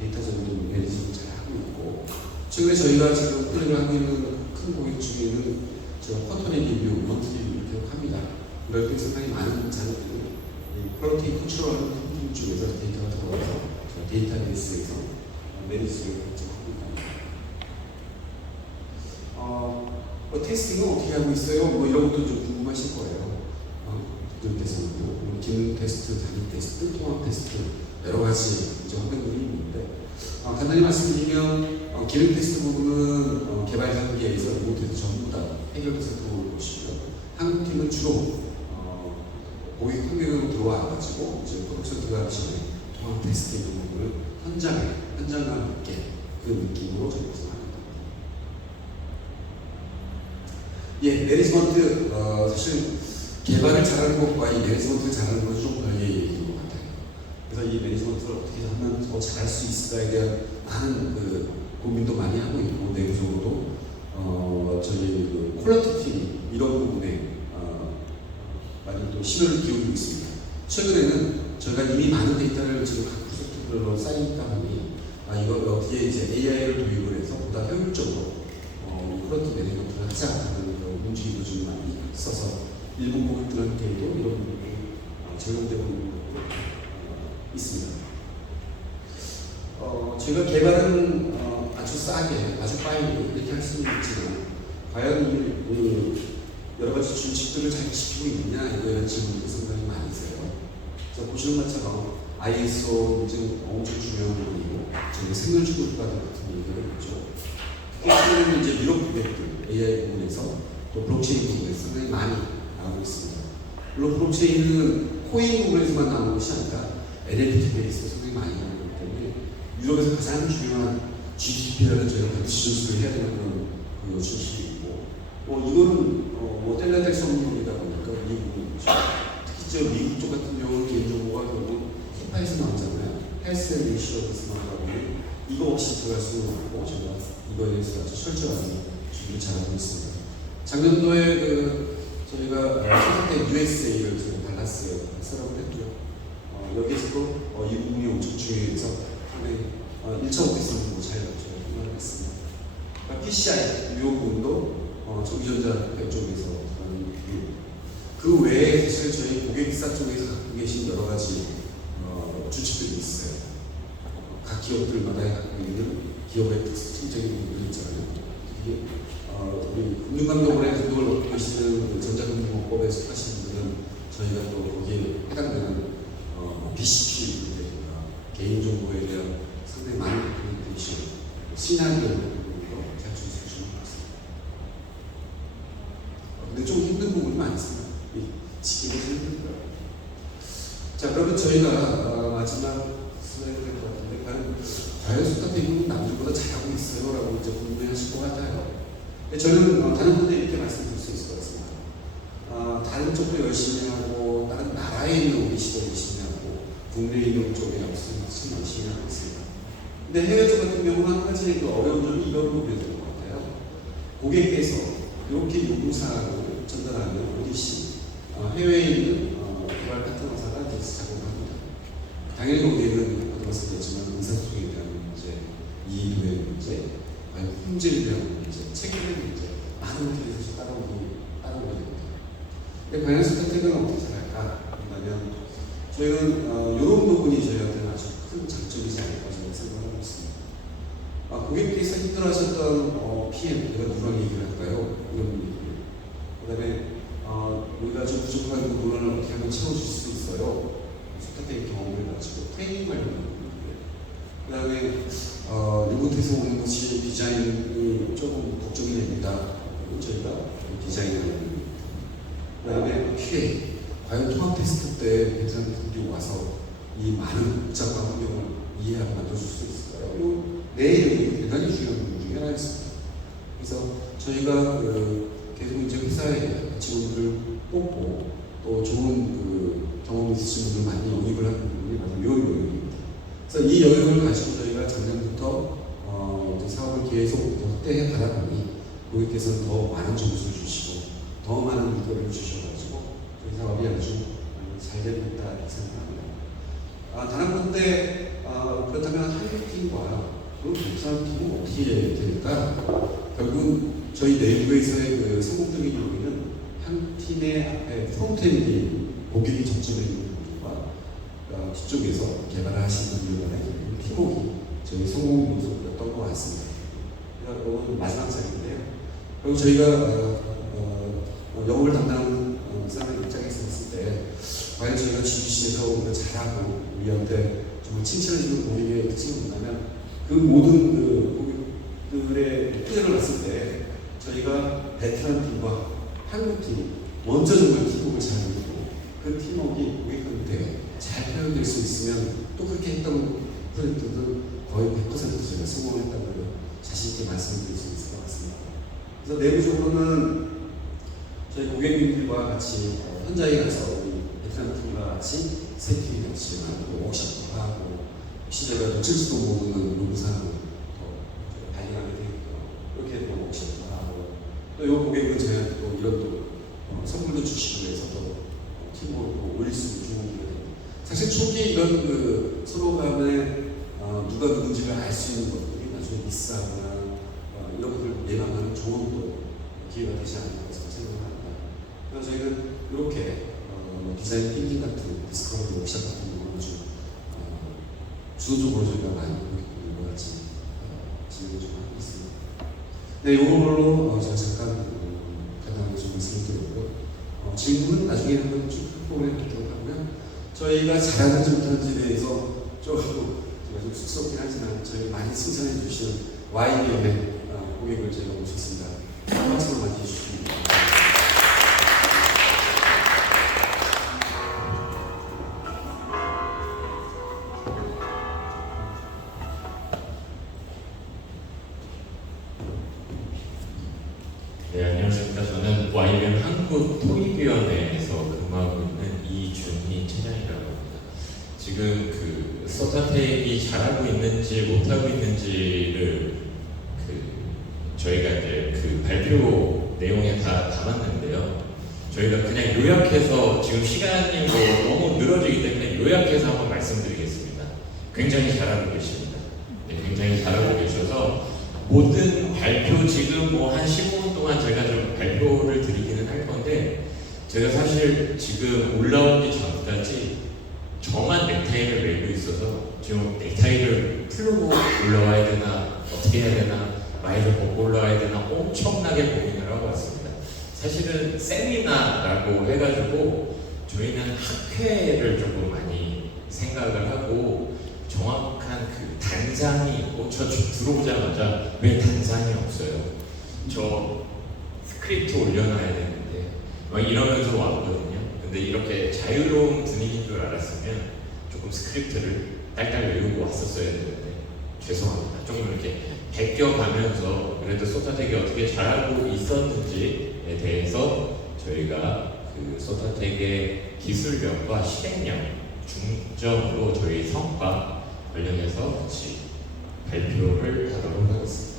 데이터적인 매니지를 잘 하고 있고 최근에 저희가 지금 플랜을 하고 있는 큰 고객 중에는 제가 쿼터리 리뷰, 먼트리 리뷰를 기록합니다. 이럴 때 상당히 많은 자료들이 퀄러티 컨트롤 팀 쪽에서 데이터가 들어와서 데이터베이스에서 매니지를 하고 있습니다. 테스팅은 어떻게 하고 있어요? 뭐 이런 것도 좀 궁금하실 거예요. 분들께서는 기능 테스트, 단위 테스트, 통합 테스트 여러 가지 이제 화면들이 있는데 간단히 말씀드리면 기능 테스트 부분은 개발 단계에서 리모트에서 전부 다 해결돼서 들어올 것이고요. 한국 팀은 주로 고객 환경으로 들어와가지고 이제 프로덕션 들어가기 전에 통합 테스트 있는 부분을 현장과 함께 그 느낌으로 저희가 매니지먼트, 사실 개발을 잘하는 것과 이 매니지먼트를 잘하는 것은 좀 별개의 얘기인 것 같아요. 그래서 이 매니지먼트를 어떻게 하면 더 잘할 수 있을까에 대한 많은 그 고민도 많이 하고 있고, 내부적으로도, 저희 그 퀄러티 팀, 이런 부분에, 많이 또 심혈을 기울이고 있습니다. 최근에는 저희가 이미 많은 데이터를 지금 각 프로젝트별로 쌓이다 보니, 이걸 어떻게 이제 AI를 도입을 해서 보다 효율적으로, 퀄러티 매니지먼트를 하자는 움직임도 좀 많이 있어서 일본 고객들한테도 이런 부분이 적용되고 있는 것도 있습니다. 저희가 개발은 아주 싸게, 아주 빨리 이렇게 할 수는 있지만 과연 여러 가지 준칙들을 잘 지키고 있느냐 이거에 대한 질문도 상당히 많으세요. 그래서 보시는 것처럼 ISO 인증 엄청 중요한 부분이고 저희 생물주급과도 같은 얘기를 했죠. 특히 이제 유럽 고객들 AI 부분에서 또 블록체인 부분에서 상당히 많이 나오고 있습니다. 물론 블록체인은 코인 부분에서만 나오는 것이 아니라 NFT 베이스로 상당히 많이 나오기 때문에 유럽에서 가장 중요한 GDP라는 저희가 반드시 준수를 해야 되는 그런 그 준칙이 있고 이거는 뗄래야 뗄 수 없는 부분이다 보니까 이 부분이죠. 특히 저 미국 쪽 같은 경우는 개인정보가 결국 히파에서 나오잖아요. 헬스 앤 인슈런스에서 나오다 보니 이거 없이 들어갈 수는 없고 제가 이거에 대해서 아주 철저하게 준비를 잘하고 있습니다. 작년도에 저희가 소타텍 USA를 지금 달라스에 셋업을 했고요. 여기에서도 이 부분이 엄청 중요해서 상당히 1차 오피스를 잘 생각을 했습니다. PCI 이 부분도 전기전자 쪽에서 그 외에 사실 저희 고객사 쪽에서 갖고 계신 여러 가지 주칙들이 있어요. 각 기업들마다 갖고 있는 기업의 특징적인 부분들이 있잖아요. 우리 금융감독원에 등록을 놓고 계시는 전자금융법에 속하시는 분들은 저희가 또 거기에 해당되는 BCP라든가 개인정보에 대한 상당히 많은 도큐멘테이션, 시나리오 부분으로 잘 준수해 주는 것 같습니다. 근데 좀 힘든 부분이 많습니다. 지키기도 힘들고요. 자, 그러면 저희가 마지막 슬라이드 될 것 같은데 과연 소타텍은 남들보다 잘하고 있어요? 라고 이제 궁금해하실 것 같아요. 저는 다른 분들이 이렇게 말씀드릴 수 있을 것 같습니다. 다른 쪽도 열심히 하고 다른 나라에 있는 오디시도 열심히 하고 국내에 있는 쪽에 참 열심히 하고 있습니다. 근데 해외 쪽 같은 경우는 한 가지 어려운 점이 이런 부분이었던 것 같아요. 고객께서 이렇게 요구사항을 전달하면 오디시 해외에 있는 개발 파트너사가 작업을 합니다. 당연히 고객은 말씀드렸지만 의사소통에 대한 문제, 이해도의 문제, 아니 품질에 대한 문제, 책임의 문제, 많은 것들이 사실 따라오게 됩니다. 근데 과연 스타텍은 어떻게 잘할까? 한다면 저희는 이런 부분이 저희한테는 아주 큰 장점이지 않을까 저는 생각하고 있습니다. 고객께서 힘들어하셨던 PM, 내가 누구랑 얘기를 할까요? 이런 얘기들. 그 다음에 우리가 좀 부족한 부분을 어떻게 하면 채워줄 수 있어요? 스타텍 경험을 가지고 트레이닝 관련된 부분들. 그 다음에 로봇에서 오는 것이 디자인이 조금 걱정이 됩니다. 저희가 디자인을 그 다음에 QA, 과연 통합 테스트 때 베트남 분들이 와서 이 많은 복잡한 환경을 이해하고 만들어줄 수 있을까요? 이 내일은 대단히 중요한 부분 중에 하나였습니다. 그래서 저희가 계속 이제 회사에 직원들을 뽑고 또 좋은 경험 있으신 분들 많이 영입을 하는 부분이 바로 이 영역입니다. 그래서 이 영역을 가지고 저희가 작년부터 이제 사업을 계속 확대해 가다 보니 고객께서는 더 많은 점수를 주시고 더 많은 의견을 주셔가지고 저희 사업이 아주 잘 되겠다 이렇게 생각합니다. 단 한 군데 그렇다면 한국 팀과 그 베트남 팀은 어떻게 될까? 결국은 저희 내부에서의 성공적인 요인은 한 팀의 앞에 프론트엔드 고객이 접점에 있는 분들과 뒤쪽에서 개발하시는 분들간의 팀워크 저희 성공 요소였던 것 같습니다. 이건 마지막 장인데요. 그리고 저희가 영업을 담당하는 사람의 입장에서 봤을 때 과연 저희가 GBC에서 우리가 잘하고 우리한테 정말 칭찬해주는 고객의 특징이 뭐냐면 그 모든 고객들의 피해를 봤을 때 저희가 베트남 팀과 한국 팀 먼저 정말 팀워크를 잘 이루고 그 팀워크가 고객한테 잘 표현될 수 있으면 또 그렇게 했던 프로젝트도 거의 100% 저희가 성공했다고 자신있게 말씀드릴 수 있을 것 같습니다. 그래서 내부적으로는 저희 고객님들과 같이 현장에 가서 우리 베트남 팀과 같이 세 팀이 같이 워크숍도 하고 혹시 저희가 놓칠지도 모르는 요구 사항을 발견하게 되겠고 이렇게 또 워크숍도 하고 또 이 고객은 저희한테 또 이런 선물도 주시고 해서 또 팀으로 올릴 수 있는 좋은 기회가 됩니다. 사실 초기 이런 서로 간에 누가 누군지를 알 수 있는 것들이 나중에 미스하거나 이런 것들을 예방하는 좋은 또 기회가 되지 않을까 생각을 합니다. 그래서 저희는 이렇게 디자인 띵킹 같은 디스커버리 워크숍 같은 경우는 아주 주도적으로 저희가 많이 이런 것 같이 진행을 좀 하고 있습니다. 네, 이걸로 제가 잠깐 간단하게 좀 말씀을 드렸고요. 질문은 나중에 한번 쭉 보내드리도록 하고요. 저희가 잘하는지 못하는지에 대해서 조금 제가 좀 쑥스럽긴 하지만 저희 많이 칭찬해 주시는 YBM의 고객을 저희가 모셨습니다. 한 말씀을 많이 해주십니다. 네, 안녕하십니까. 저는 YBM 한국토익위원회에서 근무하고 있는 이준희 차장이라고 합니다. 지금 소타텍이 잘하고 있는지 못하고 있는지를 저희가 이제 발표 내용에 다 담았는데요. 저희가 그냥 요약해서 지금 시간이 너무 늘어지기 때문에 요약해서 한번 말씀드리겠습니다. 굉장히 잘하고 계십니다. 네, 굉장히 잘하고 계셔서 모든 발표 지금 한 15분 동안 제가 좀 발표를 드리기는 할 건데 제가 사실 지금 올라오기 전까지 정한 넥타이를 메고 있어서 지금 넥타이를 풀고 올라와야 되나 어떻게 해야 되나 마이를 벗고 올라와야 되나 엄청나게 고민을 하고 왔습니다. 사실은 세미나라고 해가지고 저희는 학회를 조금 많이 생각을 하고 정확한 단장이 있고 저 들어오자마자 왜 단장이 없어요? 저 스크립트 올려놔야 되는데 이러면서 왔거든요. 근데 이렇게 자유로운 분위기인 줄 알았으면 조금 스크립트를 딸딸 외우고 왔었어야 되는데 죄송합니다. 조금 이렇게 베껴가면서 그래도 소타텍이 어떻게 잘하고 있었는지에 대해서 저희가 소타텍의 기술력과 실행력 중점으로 저희 성과 관련해서 같이 발표를 하도록 하겠습니다.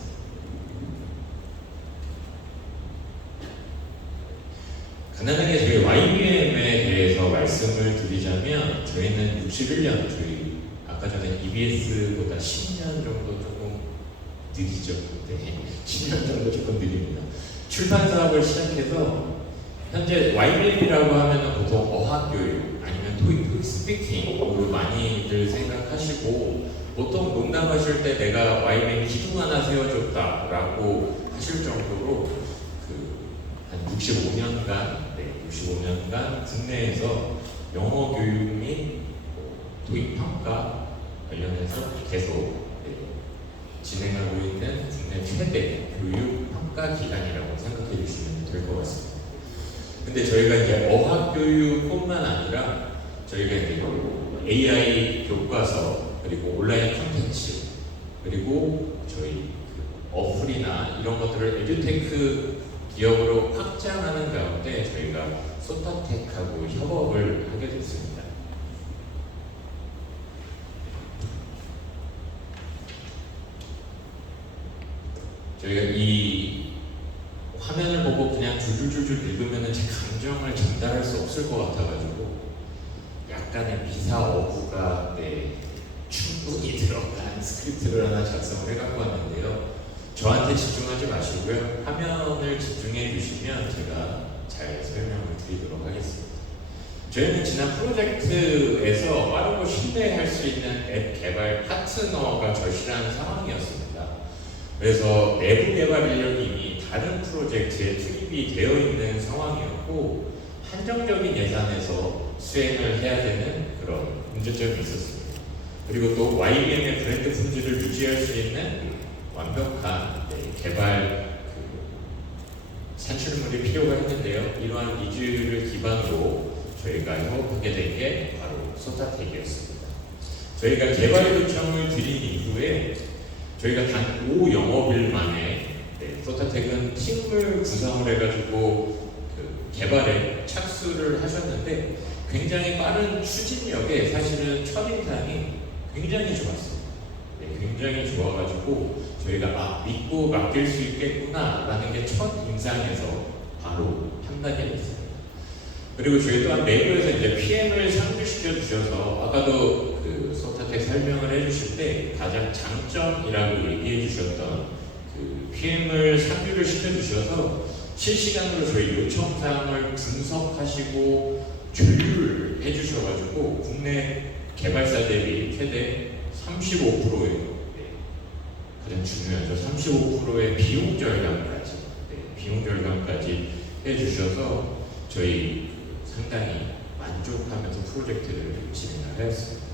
간단하게 저희 YBM에 대해서 말씀을 드리자면 저희는 61년 저희 아까 전에 EBS보다 10년 정도 조금 느리죠. 네, 10년 정도 조금 느립니다. 출판 사업을 시작해서 현재 YBM이라고 하면 보통 어학교육 아니면 토익 스피킹으로 많이들 생각하시고 보통 농담하실 때 내가 YBM 기둥 하나 세워줬다라고 하실 정도로 한 65년간 65년간 국내에서 영어 교육 및 토익 평가 관련해서 계속 진행하고 있는 국내 최대 교육 평가 기관이라고 생각해 주시면 될 것 같습니다. 근데 저희가 이제 어학 교육뿐만 아니라 저희가 이제 AI 교과서 그리고 온라인 콘텐츠 그리고 저희 어플이나 이런 것들을 에듀테크 기업으로 확장하는 가운데 저희가 소타텍하고 협업을 하게 됐습니다. 저희가 이 화면을 보고 그냥 줄줄줄줄 읽으면 제 감정을 전달할 수 없을 것 같아가지고 약간의 미사 어구가 충분히 들어간 스크립트를 하나 작성을 해갖고 왔는데요. 저한테 집중하지 마시고요. 화면을 집중해 주시면 제가 잘 설명을 드리도록 하겠습니다. 저희는 지난 프로젝트에서 빠르고 신뢰할 수 있는 앱 개발 파트너가 절실한 상황이었습니다. 그래서 내부 개발 인력이 이미 다른 프로젝트에 투입이 되어 있는 상황이었고 한정적인 예산에서 수행을 해야 되는 그런 문제점이 있었습니다. 그리고 또 YBM의 브랜드 품질을 유지할 수 있는 완벽한 개발 산출물이 필요가 있는데요. 이러한 니즈를 기반으로 저희가 협업하게 된 게 바로 소타텍이었습니다. 저희가 개발 요청을 드린 이후에 저희가 단 5영업일 만에 소타텍은 팀을 구성을 해가지고 개발에 착수를 하셨는데 굉장히 빠른 추진력에 사실은 첫인상이 굉장히 좋았습니다. 굉장히 좋아가지고 저희가 믿고 맡길 수 있겠구나 라는 게 첫 인상에서 바로 판단이 됐습니다. 그리고 저희 또한 내부에서 이제 PM을 상주시켜 주셔서 아까도 소타텍 설명을 해주실 때 가장 장점이라고 얘기해 주셨던 PM을 상주를 시켜 주셔서 실시간으로 저희 요청사항을 분석하시고 조율을 해주셔가지고 국내 개발사 대비 최대 35%의 가장 중요하죠. 35%의 비용 절감까지 해주셔서 저희 상당히 만족하면서 프로젝트를 진행을 하였습니다.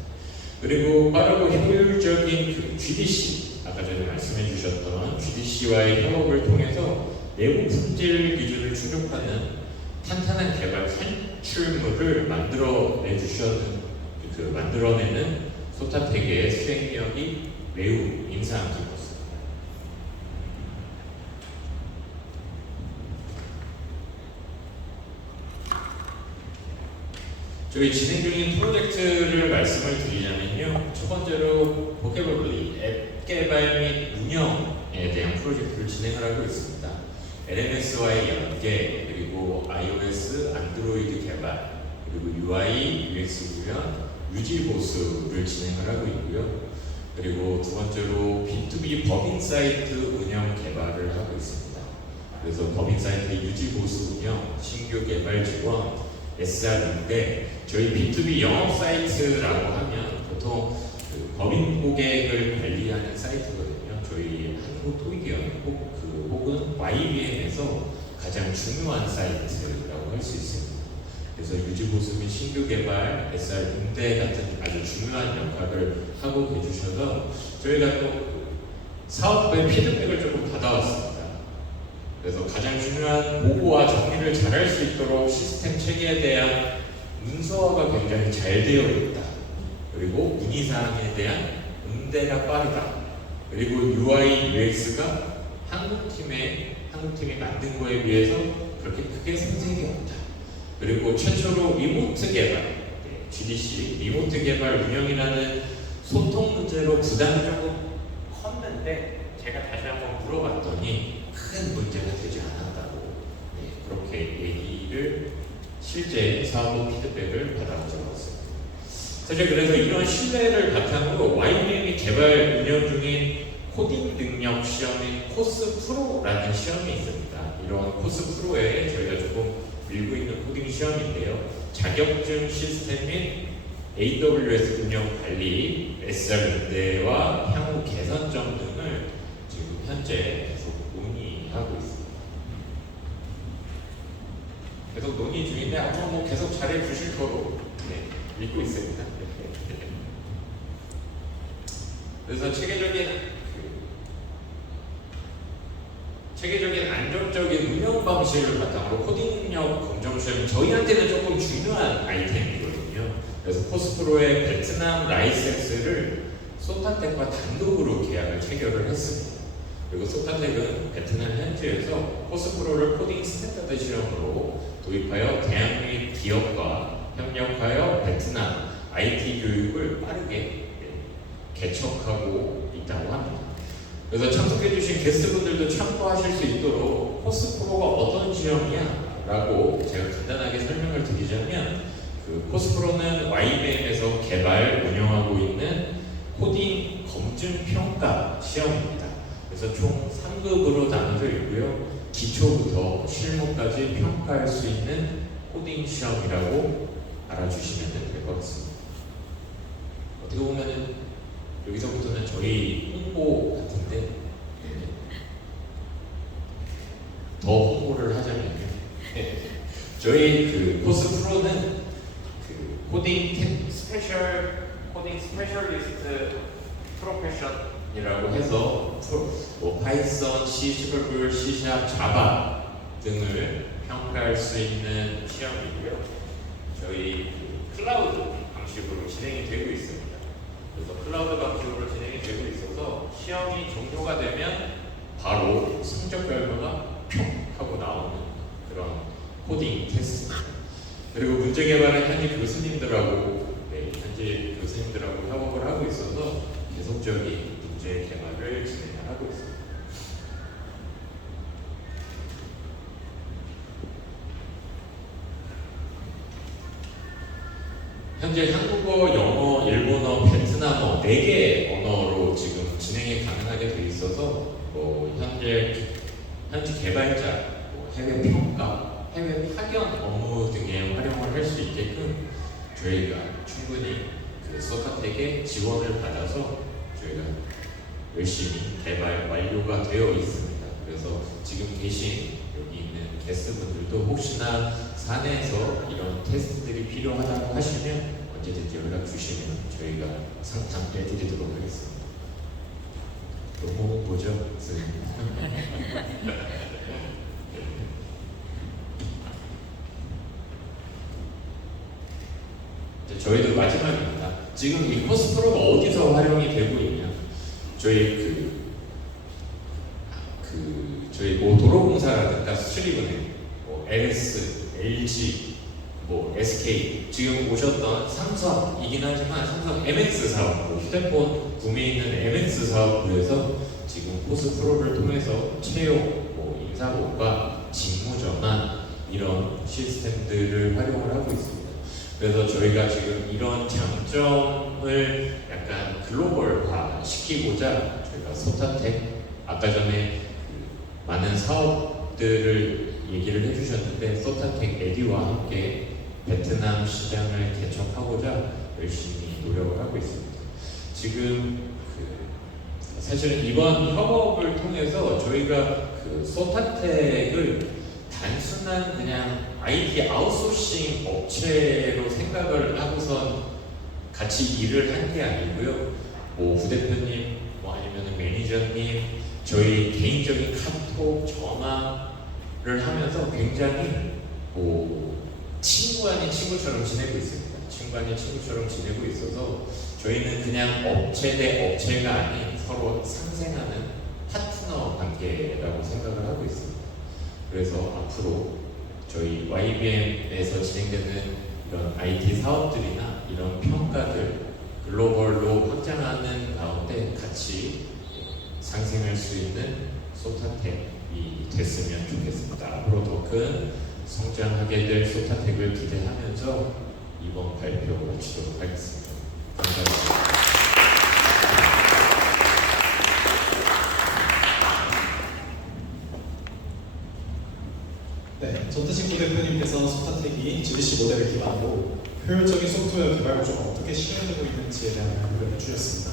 그리고 빠르고 효율적인 GDC, 아까 전에 말씀해 주셨던 GDC와의 협업을 통해서 내부 품질 기준을 충족하는 탄탄한 개발 산출물을 만들어내는 소타텍의 수행력이 매우 인상 깊었습니다. 저희 진행 중인 프로젝트를 말씀을 드리자면요. 첫 번째로 포케블리 앱 개발 및 운영에 대한 프로젝트를 진행을 하고 있습니다. LMS와의 연계, 그리고 iOS, 안드로이드 개발, 그리고 UI, UX 구현, 유지 보수를 진행을 하고 있고요. 그리고 두 번째로 B2B 법인 사이트 운영 개발을 하고 있습니다. 그래서 법인 사이트 유지 보수 운영, 신규 개발 지원, SR인데 저희 B2B 영업 사이트라고 하면 보통 법인 고객을 관리하는 사이트거든요. 저희 한국토익위원회 혹은 YBM에서 가장 중요한 사이트라고 할 수 있습니다. 그래서 유지보수 및 신규 개발, SR 응대 같은 아주 중요한 역할을 하고 계주셔서 저희가 또 사업부의 피드백을 조금 받아왔습니다. 그래서 가장 중요한 보고와 정리를 잘할 수 있도록 시스템 체계에 대한 문서화가 굉장히 잘 되어 있다. 그리고 문의사항에 대한 응대가 빠르다. 그리고 UI, UX가 한국팀이 만든 거에 비해서 그렇게 크게 생색이 없다. 그리고 최초로 리모트 개발, GDC 리모트 개발 운영이라는 소통 문제로 부담이 조금 컸는데 제가 다시 한번 물어봤더니 큰 문제가 되지 않았다고 그렇게 얘기를 실제 사업부 피드백을 받아본 적이 있습니다. 사실 그래서 이런 신뢰를 바탕으로 YBM이 개발 운영 중인 코딩 능력 시험인 코스 프로라는 시험이 있습니다. 이런 코스 프로에 저희가 조금 밀고 있는 코딩 시험인데요. 자격증 시스템 및 AWS 운영 관리, SR 응대와 향후 개선점 등을 지금 현재 계속 논의하고 있습니다. 계속 논의 중인데 아마 뭐 계속 잘해 주실 거로 믿고 있습니다. 그래서 체계적인 안정적인 운영 방식을 바탕으로 코딩 능력 검정 시험은 저희한테는 조금 중요한 아이템이거든요. 그래서 코스프로의 베트남 라이센스를 소타텍과 단독으로 계약을 체결을 했습니다. 그리고 소타텍은 베트남 현지에서 코스프로를 코딩 스탠다드 시험으로 도입하여 대한민국 기업과 협력하여 베트남 IT 교육을 빠르게 개척하고 있다고 합니다. 그래서 참석해주신 게스트분들도 참고하실 수 있도록 코스프로가 어떤 시험이야? 라고 제가 간단하게 설명을 드리자면 코스프로는 YBM에서 개발, 운영하고 있는 코딩 검증 평가 시험입니다. 그래서 총 3급으로 나눠져 있고요. 기초부터 실무까지 평가할 수 있는 코딩 시험이라고 알아주시면 될 것 같습니다. 어떻게 보면은 여기서부터는 저희 홍보 같은데 더 홍보를 하자면요. 저희 코스 프로는 코딩 스페셜리스트 프로페션이라고 해서 파이썬, C#, C#, 자바 등을 평가할 수 있는 시험이고요. 저희 클라우드 방식으로 진행이 되고 있습니다. 그래서 클라우드 방식으로 진행이 되고 있어서 시험이 종료가 되면 바로 성적 결과가 뿅 하고 나오는 그런 코딩 테스트입니다. 그리고 문제 개발은 현재 교수님들하고 협업을 하고 있어서 계속적인 문제 개발을 진행하고 있습니다. 현재 한국어, 영어, 일본어, 베트남어 4개 언어로 지금 진행이 가능하게 돼 있어서 현지 개발자, 해외 평가, 해외 파견 업무 등에 활용을 할 수 있게끔 저희가 충분히 소타텍의 지원을 받아서 저희가 열심히 개발 완료가 되어 있습니다. 그래서 지금 계신 여기 있는 게스트분들도 혹시나 사내에서 이런 테스트들이 필요하다고 하시면 언제든지 연락 주시면 저희가 상담 해드리도록 하겠습니다. 너무 홍보죠? 저희도 마지막입니다. 지금 이 코스프로가 어디서 활용이 되고 있냐? 저희 저희 도로공사라든가 수출입은행, LS, LG, SK 지금 오셨던 삼성이긴 하지만 삼성 MX 사업부, 휴대폰 구매에 있는 MX 사업부에서 지금 코스프로를 통해서 채용, 인사고과 직무 전환 이런 시스템들을 활용을 하고 있습니다. 그래서 저희가 지금 이런 장점을 약간 글로벌화 시키고자 저희가 소타텍 아까 전에 많은 사업들을 얘기를 해주셨는데 소타텍 에디와 함께 베트남 시장을 개척하고자 열심히 노력을 하고 있습니다. 지금 사실 이번 협업을 통해서 저희가 소타텍을 단순한 그냥 IT 아웃소싱 업체로 생각을 하고선 같이 일을 한 게 아니고요. 부대표님, 아니면 매니저님, 저희 개인적인 카톡, 전화를 하면서 굉장히 친구 아닌 친구처럼 지내고 있습니다. 친구 아닌 친구처럼 지내고 있어서 저희는 그냥 업체 대 업체가 아닌 서로 상생하는 파트너 관계라고 생각을 하고 있습니다. 그래서 앞으로 저희 YBM에서 진행되는 이런 IT 사업들이나 이런 평가들 글로벌로 확장하는 가운데 같이 상생할 수 있는 소타텍이 됐으면 좋겠습니다. 앞으로 더 큰 성장하게 될 소타텍을 기대하면서 이번 발표 마치도록 하겠습니다. 감사합니다. 네, 전태식 부대표님께서 소타텍이 GDC 모델을 기반으로 효율적인 소프트웨어 개발 구조가 어떻게 실현되고 있는지에 대한 발표를 해주셨습니다.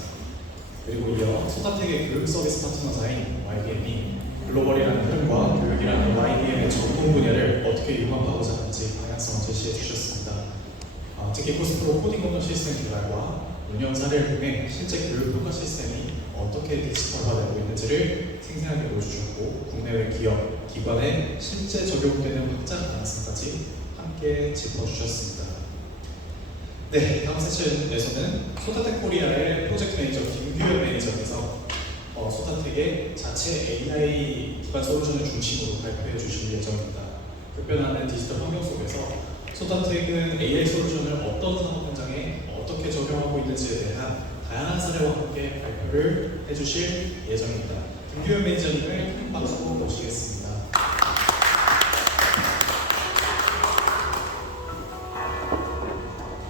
그리고 이어 소타텍의 교육 서비스 파트너사인 YBM이 글로벌이라는 흐름과 교육이라는 YBM의 전공 분야를 어떻게 융합하고자 하는지 방향성을 제시해 주셨습니다. 특히 코스프로 코딩 언어 시스템 개발과 운영 사례를 통해 실제 교육 평가 시스템이 어떻게 디지털화되고 있는지를 생생하게 보여주셨고 국내외 기업, 기관에 실제 적용되는 확장 가능성까지 함께 짚어주셨습니다. 네, 다음 세션에서는 소타텍 코리아의 프로젝트 매니저 김규현 매니저께서 소타텍의 자체 AI 기반 솔루션을 중심으로 발표해 주실 예정입니다. 급변하는 디지털 환경 속에서 소타텍은 AI 솔루션을 어떤 산업 현장에 어떻게 적용하고 있는지에 대한 다양한 사례와 함께 발표를 해주실 예정입니다. 김규현 매니저님을 큰 박수로 모시겠습니다.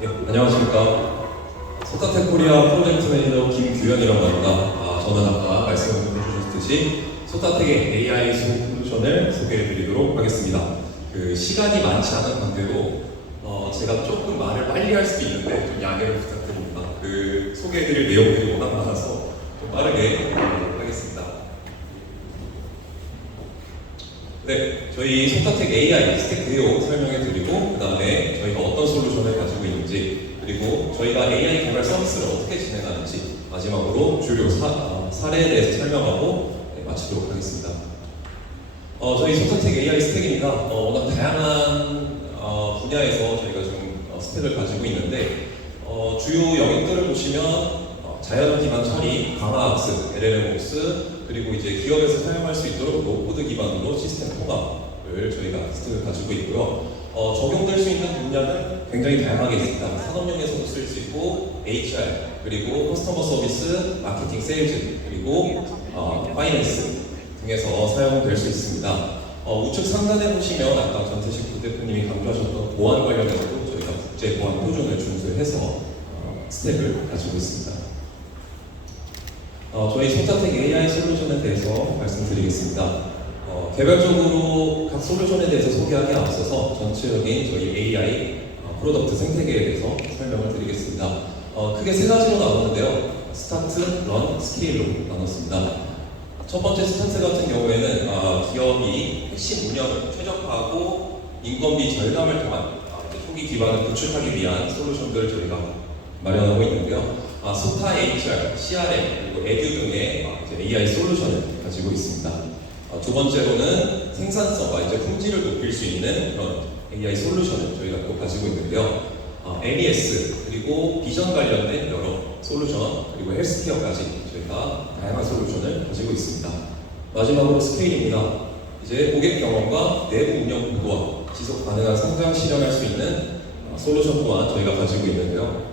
네, 안녕하십니까. 소타텍 코리아 프로젝트 매니저 김규현이라고 합니다. 저는 아까 말씀을 해주셨듯이 소타텍의 AI 솔루션을 소개해드리도록 하겠습니다. 시간이 많지 않은 관계로 제가 조금 말을 빨리 할 수도 있는데 좀 양해를 부탁드립니다. 소개해드릴 내용들이 워낙 많아서 좀 빠르게 해드리도록 하겠습니다. 네, 저희 소타텍 AI 스택 내용 설명해드리고 그 다음에 저희가 어떤 솔루션을 가지고 있는지 그리고 저희가 AI 개발 서비스를 어떻게 진행하는지 마지막으로 주요 사례에 대해서 설명하고 마치도록 하겠습니다. 저희 소타텍 AI 스택입니다. 워낙 다양한 분야에서 저희가 좀 스택을 가지고 있는데 주요 영역들을 보시면 자연 기반 처리, 강화 학습, LLMOS 그리고 이제 기업에서 사용할 수 있도록 노코드 기반으로 시스템 통합을 저희가 스택을 가지고 있고요. 적용될 수 있는 분야는 굉장히 다양하게 있습니다. 산업용에서도 쓸 수 있고 HR 그리고 커스터머 서비스, 마케팅, 세일즈 그리고 파이낸스 등에서 사용될 수 있습니다. 우측 상단에 보시면 아까 전태식 부대표님이 강조하셨던 보안 관련해서도 저희가 국제 보안 표준을 준수해서 스택을 가지고 있습니다. 저희 소타텍 AI 솔루션에 대해서 말씀드리겠습니다. 개별적으로 각 솔루션에 대해서 소개하기에 앞서서 전체적인 저희 AI 프로덕트 생태계에 대해서 설명을 드리겠습니다. 크게 세 가지로 나누는데요. 스타트, 런, 스케일로 나눴습니다. 첫 번째 스타트 같은 경우에는 기업이 핵심 운영을 최적화하고 인건비 절감을 통한 초기 기반을 구축하기 위한 솔루션들을 저희가 마련하고 있는데요. 소타 HR, CRM, 그리고 에듀 등의 AI 솔루션을 가지고 있습니다. 두 번째로는 생산성과 이제 품질을 높일 수 있는 그런 AI 솔루션을 저희가 또 가지고 있는데요. MES, 그리고 비전 관련된 여러 솔루션, 그리고 헬스케어까지 저희가 다양한 솔루션을 가지고 있습니다. 마지막으로 스케일입니다. 이제 고객 경험과 내부 운영 구도와 지속 가능한 성장 실현할 수 있는 솔루션 또한 저희가 가지고 있는데요.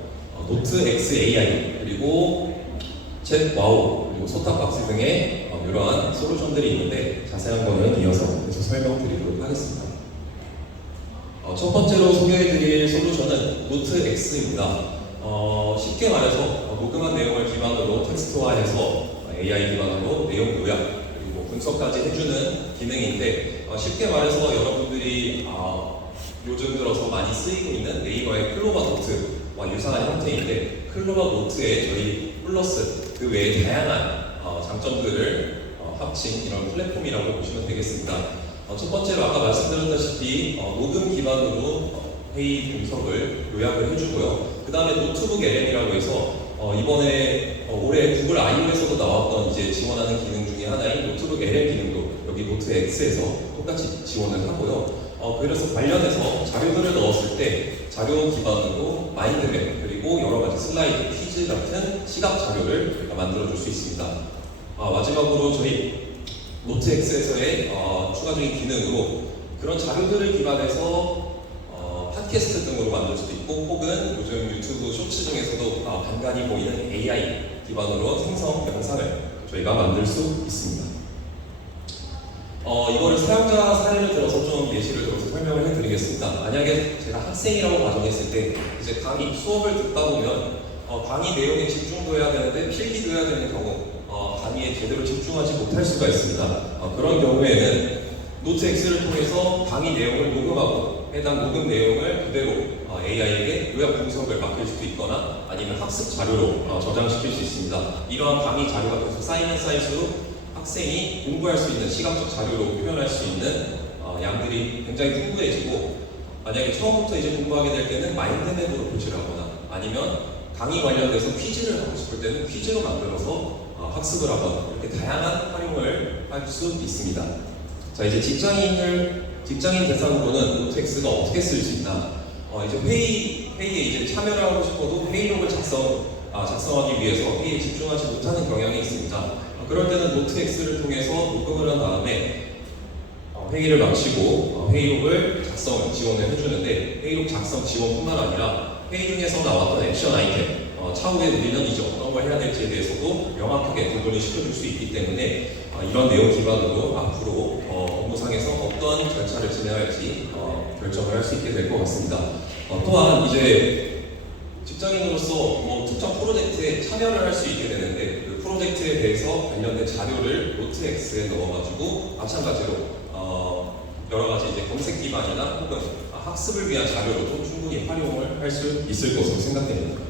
노트 X AI 그리고 챗 와우 그리고 소타박스 등의 이러한 솔루션들이 있는데 자세한 거는 이어서 계속 설명드리도록 하겠습니다. 첫 번째로 소개해드릴 솔루션은 노트 X입니다. 쉽게 말해서 녹음한 내용을 기반으로 텍스트화해서 AI 기반으로 내용 요약 그리고 분석까지 해주는 기능인데 쉽게 말해서 여러분들이 요즘 들어서 많이 쓰이고 있는 네이버의 클로바 노트와 유사한 형태인데 클로바 노트에 저희 플러스 그 외에 다양한 장점들을 합친 이런 플랫폼이라고 보시면 되겠습니다. 첫 번째로 아까 말씀드렸다시피 녹음 기반으로 회의 분석을 요약을 해주고요. 그 다음에 노트북 LM이라고 해서 이번에 올해 구글 I/O에서도 나왔던 이제 지원하는 기능 중에 하나인 노트북 LM 기능도 여기 노트 X에서 똑같이 지원을 하고요. 그래서 관련해서 자료들을 넣었을 때 자료 기반으로 마인드맵 그리고 여러 가지 슬라이드, 퀴즈 같은 시각 자료를 저희가 만들어줄 수 있습니다. 마지막으로 저희 노트 X에서의 추가적인 기능으로 그런 자료들을 기반해서 팟캐스트 등으로 만들 수도 있고 혹은 요즘 유튜브 쇼츠 중에서도 간간히 보이는 AI 기반으로 생성 영상을 저희가 만들 수 있습니다. 이거를 사용자 사례를 들어서 좀 예시를 들어서 설명을 해드리겠습니다. 만약에 제가 학생이라고 가정했을 때 이제 강의 수업을 듣다 보면 강의 내용에 집중도 해야 되는데 필기도 해야 되는 경우 강의에 제대로 집중하지 못할 수가 있습니다. 그런 경우에는 노트 X를 통해서 강의 내용을 녹음하고 해당 녹음 내용을 그대로 AI에게 요약 분석을 맡길 수도 있거나 아니면 학습 자료로 저장시킬 수 있습니다. 이러한 강의 자료가 계속 쌓이면 쌓일수록 학생이 공부할 수 있는 시각적 자료로 표현할 수 있는 양들이 굉장히 풍부해지고, 만약에 처음부터 이제 공부하게 될 때는 마인드맵으로 표시를 하거나 아니면 강의 관련돼서 퀴즈를 하고 싶을 때는 퀴즈로 만들어서 학습을 하거나 이렇게 다양한 활용을 할 수 있습니다. 자, 이제 직장인 대상으로는 노트 X가 어떻게 쓸 수 있나? 이제 회의에 이제 참여를 하고 싶어도 회의록을 작성하기 위해서 회의에 집중하지 못하는 경향이 있습니다. 그럴 때는 노트 X를 통해서 녹음을 한 다음에 회의를 마치고 회의록을 작성 지원을 해주는데, 회의록 작성 지원뿐만 아니라 회의 중에서 나왔던 액션 아이템, 차후에 우리는 이제 어떤 걸 해야 될지에 대해서도 명확하게 구분을 시켜줄 수 있기 때문에 이런 내용 기반으로 앞으로 업무상에서 어떤 절차를 진행할지 결정을 할 수 있게 될 것 같습니다. 또한 이제 직장인으로서 특정 프로젝트에 참여를 할 수 있게 되는데, 그 프로젝트에 대해서 관련된 자료를 노트 X에 넣어가지고 마찬가지로 여러 가지 이제 검색 기반이나 혹은 학습을 위한 자료로도 충분히 활용을 할 수 있을 것으로 생각됩니다.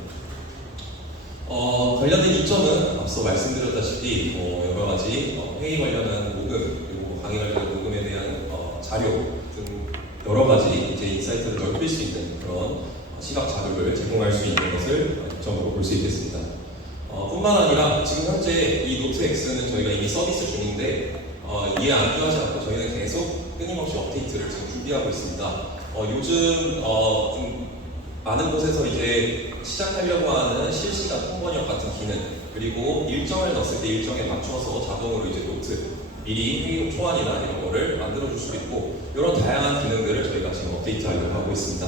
관련된 이점은 앞서 말씀드렸다시피 여러 가지 회의 관련한 녹음, 그리고 강의 관련 녹음에 대한 자료 등 여러 가지 이제 인사이트를 넓힐 수 있는 그런 시각 자료를 제공할 수 있는 것을 이점으로 볼 수 있겠습니다. 뿐만 아니라 지금 현재 이 노트 X는 저희가 이미 서비스 중인데 이해 안주하지 않고 저희는 계속 끊임없이 업데이트를 지금 준비하고 있습니다. 요즘 좀 많은 곳에서 이제 시작하려고 하는 실시간 통번역 같은 기능, 그리고 일정을 넣었을 때 일정에 맞춰서 자동으로 이제 노트, 미리 회의록 초안이나 이런 거를 만들어줄 수 있고, 이런 다양한 기능들을 저희가 지금 업데이트하려고 하고 있습니다.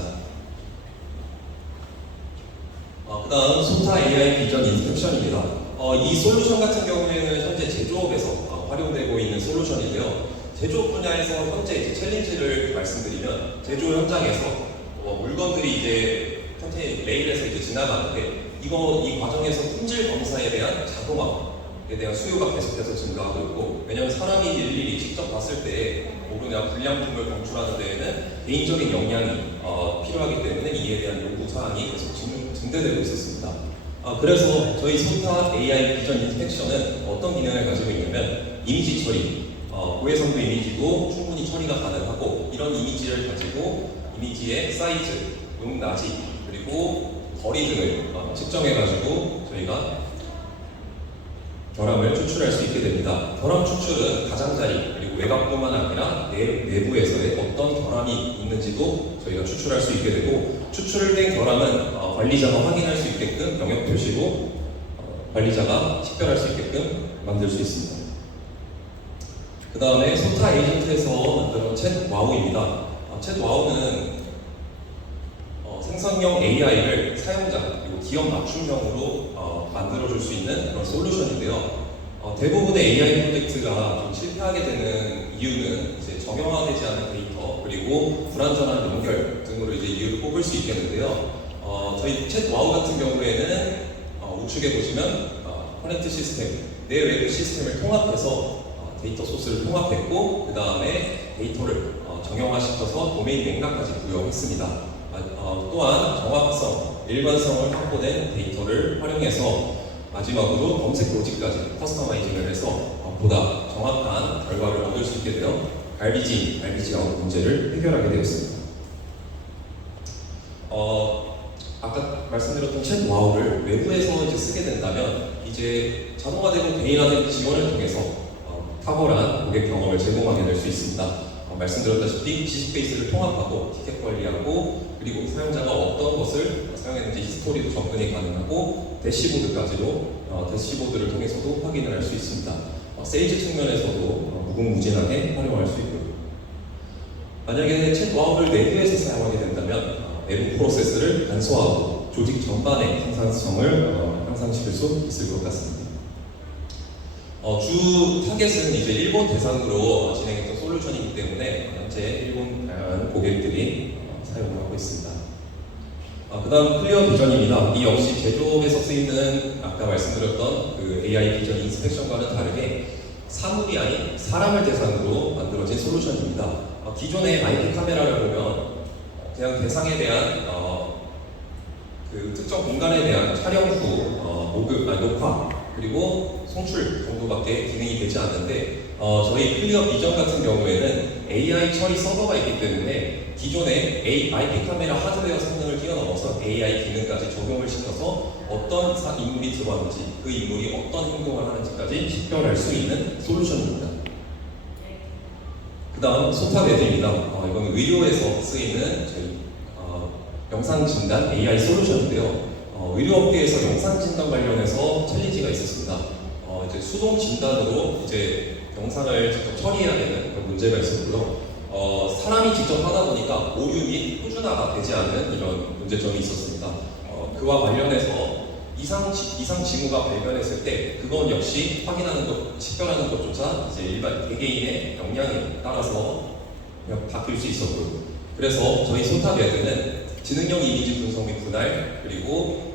그 다음 소타 AI 비전 인스펙션입니다. 이 솔루션 같은 경우에는 현재 제조업에서 활용되고 있는 솔루션인데요. 제조업 분야에서 현재 이제 챌린지를 말씀드리면, 제조 현장에서 물건들이 이제 컨테이너 레일에서 이제 지나가는데 이 과정에서 품질 검사에 대한 자동화에 대한 수요가 계속해서 증가하고 있고, 왜냐하면 사람이 일일이 직접 봤을 때 오류나 불량품을 검출하는 데에는 개인적인 역량이 필요하기 때문에 이에 대한 요구 사항이 계속 증대되고 있었습니다. 그래서 저희 소타 AI 비전 인스펙션은 어떤 기능을 가지고 있냐면, 이미지 처리, 고해상도 이미지도 충분히 처리가 가능하고, 이런 이미지를 가지고 이미지의 사이즈, 높낮이, 그리고 거리 등을 측정해가지고 저희가 결함을 추출할 수 있게 됩니다. 결함 추출은 가장자리, 그리고 외곽뿐만 아니라 내부에서의 어떤 결함이 있는지도 저희가 추출할 수 있게 되고, 추출된 결함은 관리자가 확인할 수 있게끔 영역 표시로 관리자가 식별할 수 있게끔 만들 수 있습니다. 그 다음에 소타 에이전트에서 만든 챗 와우입니다. 챗 와우는 생성형 AI를 사용자 그리고 기업 맞춤형으로 만들어줄 수 있는 그런 솔루션인데요. 대부분의 AI 프로젝트가 좀 실패하게 되는 이유는 이제 정형화되지 않은 데이터, 그리고 불완전한 연결 등으로 이제 이유를 꼽을 수 있겠는데요. 저희 챗 와우 같은 경우에는 우측에 보시면 커넥트 시스템, 내 외부 시스템을 통합해서 데이터 소스를 통합했고, 그 다음에 데이터를 정형화시켜서 도메인 맥락까지 부여했습니다. 또한 정확성, 일관성을 확보된 데이터를 활용해서 마지막으로 검색 로직까지 커스터마이징을 해서 보다 정확한 결과를 얻을 수 있게 되어 RBG 아웃 문제를 해결하게 되었습니다. 아까 말씀드렸던 챗 와우를 외부에서 이제 쓰게 된다면 이제 자동화되고 개인화된 지원을 통해서 탁월한 고객 경험을 제공하게 될 수 있습니다. 말씀드렸다시피 지식 베이스를 통합하고 티켓 관리하고, 그리고 사용자가 어떤 것을 사용했는지 히스토리도 접근이 가능하고, 대시보드를 통해서도 확인을 할 수 있습니다. 세일즈 측면에서도 무궁무진하게 활용할 수 있고요. 만약에 챗 와우를 내부에서 사용하게 된다면 내부 프로세스를 간소화하고 조직 전반의 생산성을 향상시킬 수 있을 것 같습니다. 주 타겟은 이제 일본 대상으로 진행했던 솔루션이기 때문에 현재 일본 다양한 고객들이 사용을 하고 있습니다. 그다음 클리어 비전입니다. 이 역시 제조업에서 쓰이는 아까 말씀드렸던 그 AI 비전 인스펙션과는 다르게 사물이 아닌 사람을 대상으로 만들어진 솔루션입니다. 기존의 IP 카메라를 보면 그냥 대상에 대한 그 특정 공간에 대한 촬영 후 녹화 그리고 송출 정도밖에 기능이 되지 않는데 저희 클리어 비전 같은 경우에는 AI 처리 서버가 있기 때문에 기존의 IP 카메라 하드웨어 성능을 뛰어넘어서 AI 기능까지 적용을 시켜서 어떤 인물이 들어왔는지 그 인물이 어떤 행동을 하는지까지 식별할 수 있는 솔루션입니다. 그 다음 소타베드입니다. 이건 의료에서 쓰이는 저희 영상 진단 AI 솔루션인데요. 의료업계에서 영상 진단 관련해서 챌린지가 있었습니다. 이제 수동 진단으로 이제 영상을 직접 처리해야 되는 그런 문제가 있었고요. 사람이 직접 하다 보니까 오류 및 표준화가 되지 않는 이런 문제점이 있었습니다. 그와 관련해서 이상 징후가 발견했을 때 그건 역시 확인하는 것, 식별하는 것조차 이제 일반 개개인의 역량에 따라서 그냥 바뀔 수 있었고요. 그래서 저희 소타베드는 지능형 이미지 분석 및 분할 그리고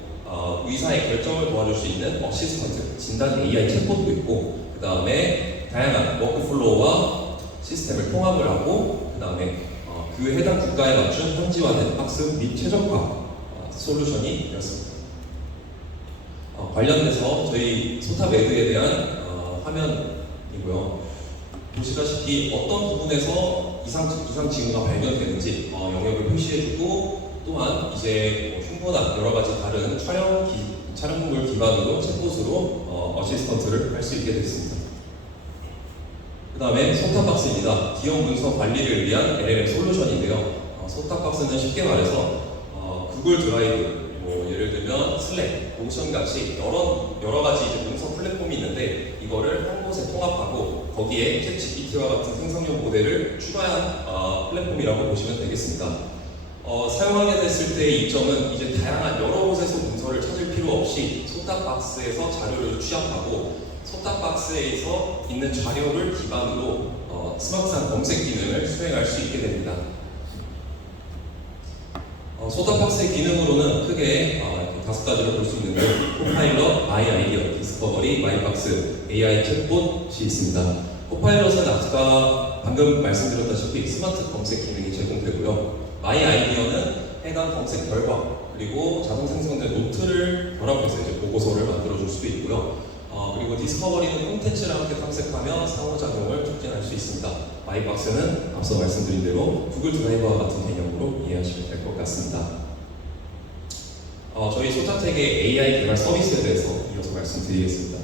의사의 결정을 도와줄 수 있는 어시스턴트 진단 AI 챗봇도 있고 그 다음에 다양한 워크플로우와 시스템을 통합을 하고 그 다음에 그 해당 국가에 맞춘 현지화된 학습 및 최적화 솔루션이 되었습니다. 관련돼서 저희 소타메드에 대한 화면이고요. 보시다시피 어떤 부분에서 이상 징후가 발견되는지 영역을 표시해주고 또한 이제 흉보나 여러 가지 다른 촬영물 기반으로 챗봇으로 어시스턴트를 할 수 있게 됐습니다. 그 다음에 소탑박스입니다. 기업 문서 관리를 위한 LLM 솔루션인데요. 소탑박스는 쉽게 말해서 구글 드라이브, 예를 들면 슬랙, 노션 같이 여러 가지 이제 문서 플랫폼이 있는데 이거를 한 곳에 통합하고 거기에 챗GPT와 같은 생성형 모델을 추가한 플랫폼이라고 보시면 되겠습니다. 사용하게 됐을 때의 이점은 이제 다양한 여러 곳에서 문서를 찾을 필요 없이 소탑박스에서 자료를 취합하고 소탑박스에서 있는 자료를 기반으로 스마트한 검색 기능을 수행할 수 있게 됩니다. 소탑박스의 기능으로는 크게 5가지를 볼 수 있는데 코파일럿, 마이 아이디어, 디스커버리, 마이박스, AI 챗봇이 있습니다. 코파일럿은 아까 방금 말씀드렸다시피 스마트 검색 기능이 제공되고요. 마이 아이디어는 해당 검색 결과 그리고 자동 생성된 노트를 결합해서 이제 보고서를 만들어줄 수도 있고요. 그리고 디스커버리는 콘텐츠를 함께 탐색하며 상호작용을 촉진할 수 있습니다. 마이박스는 앞서 말씀드린 대로 구글 드라이버와 같은 개념으로 이해하시면 될 것 같습니다. 저희 소타텍의 AI 개발 서비스에 대해서 이어서 말씀드리겠습니다.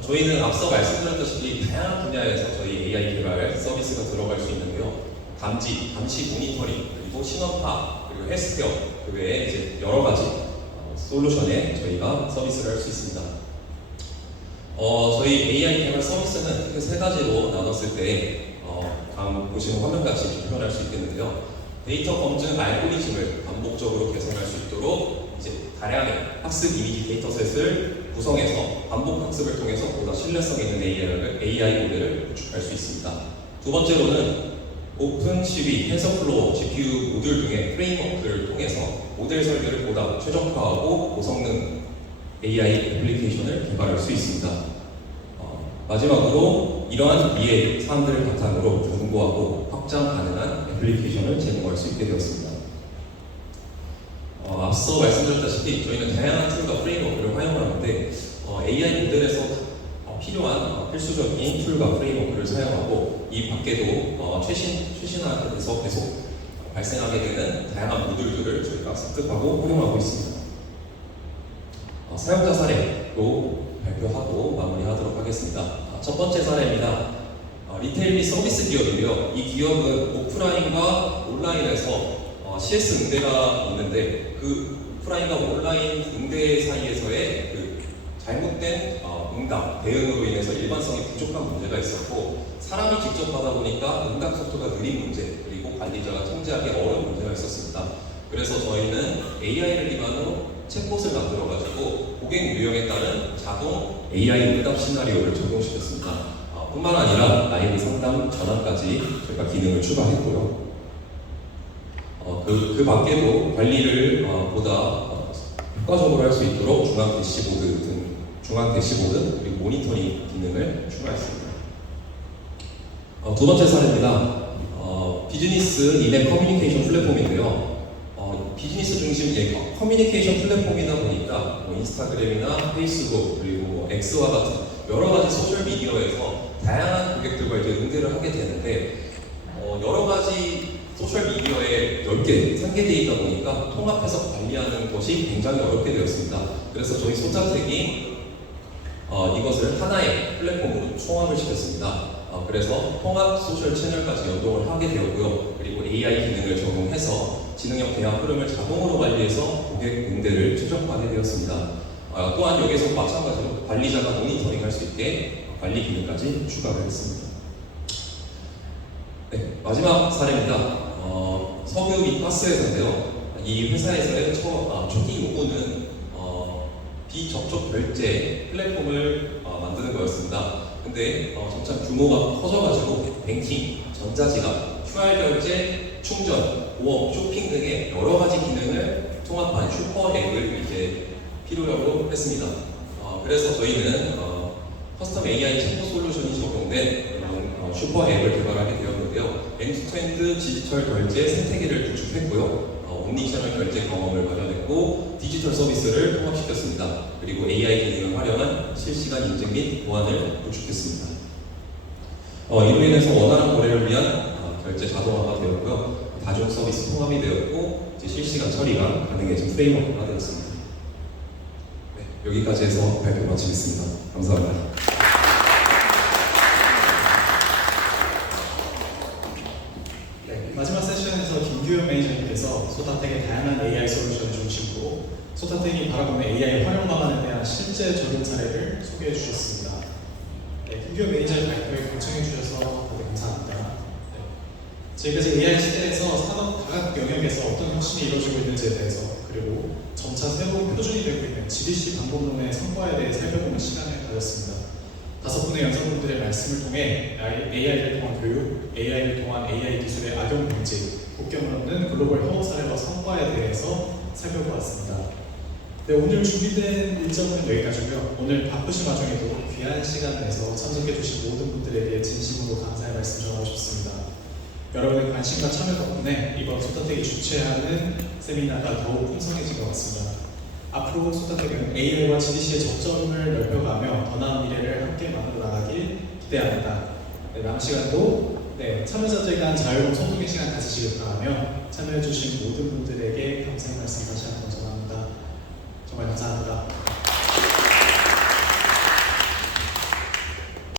저희는 앞서 말씀드렸다시피 다양한 분야에서 저희 AI 개발 서비스가 들어갈 수 있는데요. 감시 모니터링, 그리고 신원파, 그리고 헬스케어, 그 외에 이제 여러 가지 솔루션에 저희가 서비스를 할 수 있습니다. 저희 AI 개발 서비스는 크게 3가지로 나눴을 때 다음 보시는 화면같이 표현할 수 있겠는데요. 데이터 검증 알고리즘을 반복적으로 개선할 수 있도록 이제 다량의 학습 이미지 데이터셋을 구성해서 반복 학습을 통해서 보다 신뢰성 있는 AI 모델을 구축할 수 있습니다. 두 번째로는 오픈 시비, 텐서플로우, GPU 모듈 등의 프레임워크를 통해서 모델 설계를 보다 최적화하고 고성능 AI 애플리케이션을 개발할 수 있습니다. 마지막으로 이러한 이해 사항들을 바탕으로 공고하고 확장 가능한 애플리케이션을 제공할 수 있게 되었습니다. 앞서 말씀드렸다시피 저희는 다양한 툴과 프레임워크를 활용하는데 AI 모델에서 필요한 필수적인 툴과 프레임워크를 사용하고 이 밖에도 최신화에 대해서 계속 발생하게 되는 다양한 모듈들을 저희가 습득하고 활용하고 있습니다. 사용자 사례로 발표하고 마무리하도록 하겠습니다. 첫 번째 사례입니다. 리테일 및 서비스 기업인데요. 이 기업은 오프라인과 온라인에서 CS 응대가 있는데 그 오프라인과 온라인 응대 사이에서의 그 잘못된 응답, 대응으로 인해서 일관성이 부족한 문제가 있었고 사람이 직접 하다 보니까 응답 속도가 느린 문제 그리고 관리자가 통제하기 어려운 문제가 있었습니다. 그래서 저희는 AI를 기반으로 챗봇을 만들어가지고 고객 유형에 따른 자동 AI 응답 시나리오를 적용시켰습니다. 뿐만 아니라 라이브 상담 전환까지 저희가 기능을 추가했고요. 그 밖에도 관리를 보다 효과적으로 할 수 있도록 중앙 대시보드 그리고 모니터링 기능을 추가했습니다. 두 번째 사례입니다. 비즈니스 인앱 커뮤니케이션 플랫폼인데요. 비즈니스 중심 커뮤니케이션 플랫폼이다 보니까 인스타그램이나 페이스북 그리고 X와 같은 여러 가지 소셜 미디어에서 다양한 고객들과 이제 응대를 하게 되는데 여러 가지 소셜 미디어에 넓게 상계되어 있다 보니까 통합해서 관리하는 것이 굉장히 어렵게 되었습니다. 그래서 저희 소타텍이 이것을 하나의 플랫폼으로 총합을 시켰습니다. 그래서 통합 소셜 채널까지 연동을 하게 되었고요. 그리고 AI 기능을 적용해서 지능형 대화 흐름을 자동으로 관리해서 고객 응대를 최적화하게 되었습니다. 또한 여기서 마찬가지로 관리자가 모니터링 할 수 있게 관리 기능까지 추가를 했습니다. 네, 마지막 사례입니다. 석유 및 가스 회사인데요. 이 회사에서의 초기 요구는 비접촉 결제 플랫폼을 만드는 거였습니다. 근데 점차 규모가 커져가지고 뱅킹, 전자지갑, QR 결제, 충전, 보험, 쇼핑 등의 여러 가지 기능을 통합한 슈퍼 앱을 이제 필요로 했습니다. 그래서 저희는 커스텀 AI 챗봇 솔루션이 적용된 슈퍼 앱을 개발하게 되었는데요. 엔드-투-엔드 디지털 결제 생태계를 구축했고요. 옴니채널 결제 경험을 마련했고 디지털 서비스를 통합시켰습니다. 그리고 AI 기능을 활용한 실시간 인증 및 보안을 구축했습니다. 이로 인해서 원활한 거래를 위한 결제 자동화가 되었고요. 다중 서비스 통합이 되었고 이제 실시간 처리가 가능해진 프레임워크가 되었습니다. 네, 여기까지 해서 발표 마치겠습니다. 감사합니다. 마지막 세션에서 김규현 매니저님께서 소타텍의 다양한 AI 솔루션을 중심으로 소타텍이 바라보는 AI 활용 방안에 대한 실제 적용 사례를 소개해 주셨습니다. 네, 김규현 매니저의 발표에 경청해 주셔서 다들 감사합니다. 네. 지금까지 AI 시대에서 산업 각 영역에서 어떤 혁신이 이루어지고 있는지에 대해서 그리고 점차 새로운 표준이 되고 있는 GDC 방법론의 성과에 대해 살펴보는 시간을 가졌습니다. 5분의 연설분들의 말씀을 통해 AI를 통한 교육, AI를 통한 AI 기술의 악용 방지, 국경을 넘는 글로벌 협업 사례와 성과에 대해서 살펴보았습니다. 네, 오늘 준비된 일정은 여기까지고요. 오늘 바쁘신 와중에도 귀한 시간 내서 참석해주신 모든 분들에게 진심으로 감사의 말씀 전하고 싶습니다. 여러분의 관심과 참여 덕분에 이번 소타텍이 주최하는 세미나가 더욱 풍성해진 것 같습니다. 앞으로 소타텍은 AI와 GDC의 접점을 넓혀가며 더 나은 미래를 함께 만들어 나가길 기대합니다. 네, 남은 시간도 참여자들 간 자유로운 소통의 시간 가지시길 바라며 참여해주신 모든 분들에게 감사의 말씀 다시 한번 전합니다. 정말 감사합니다.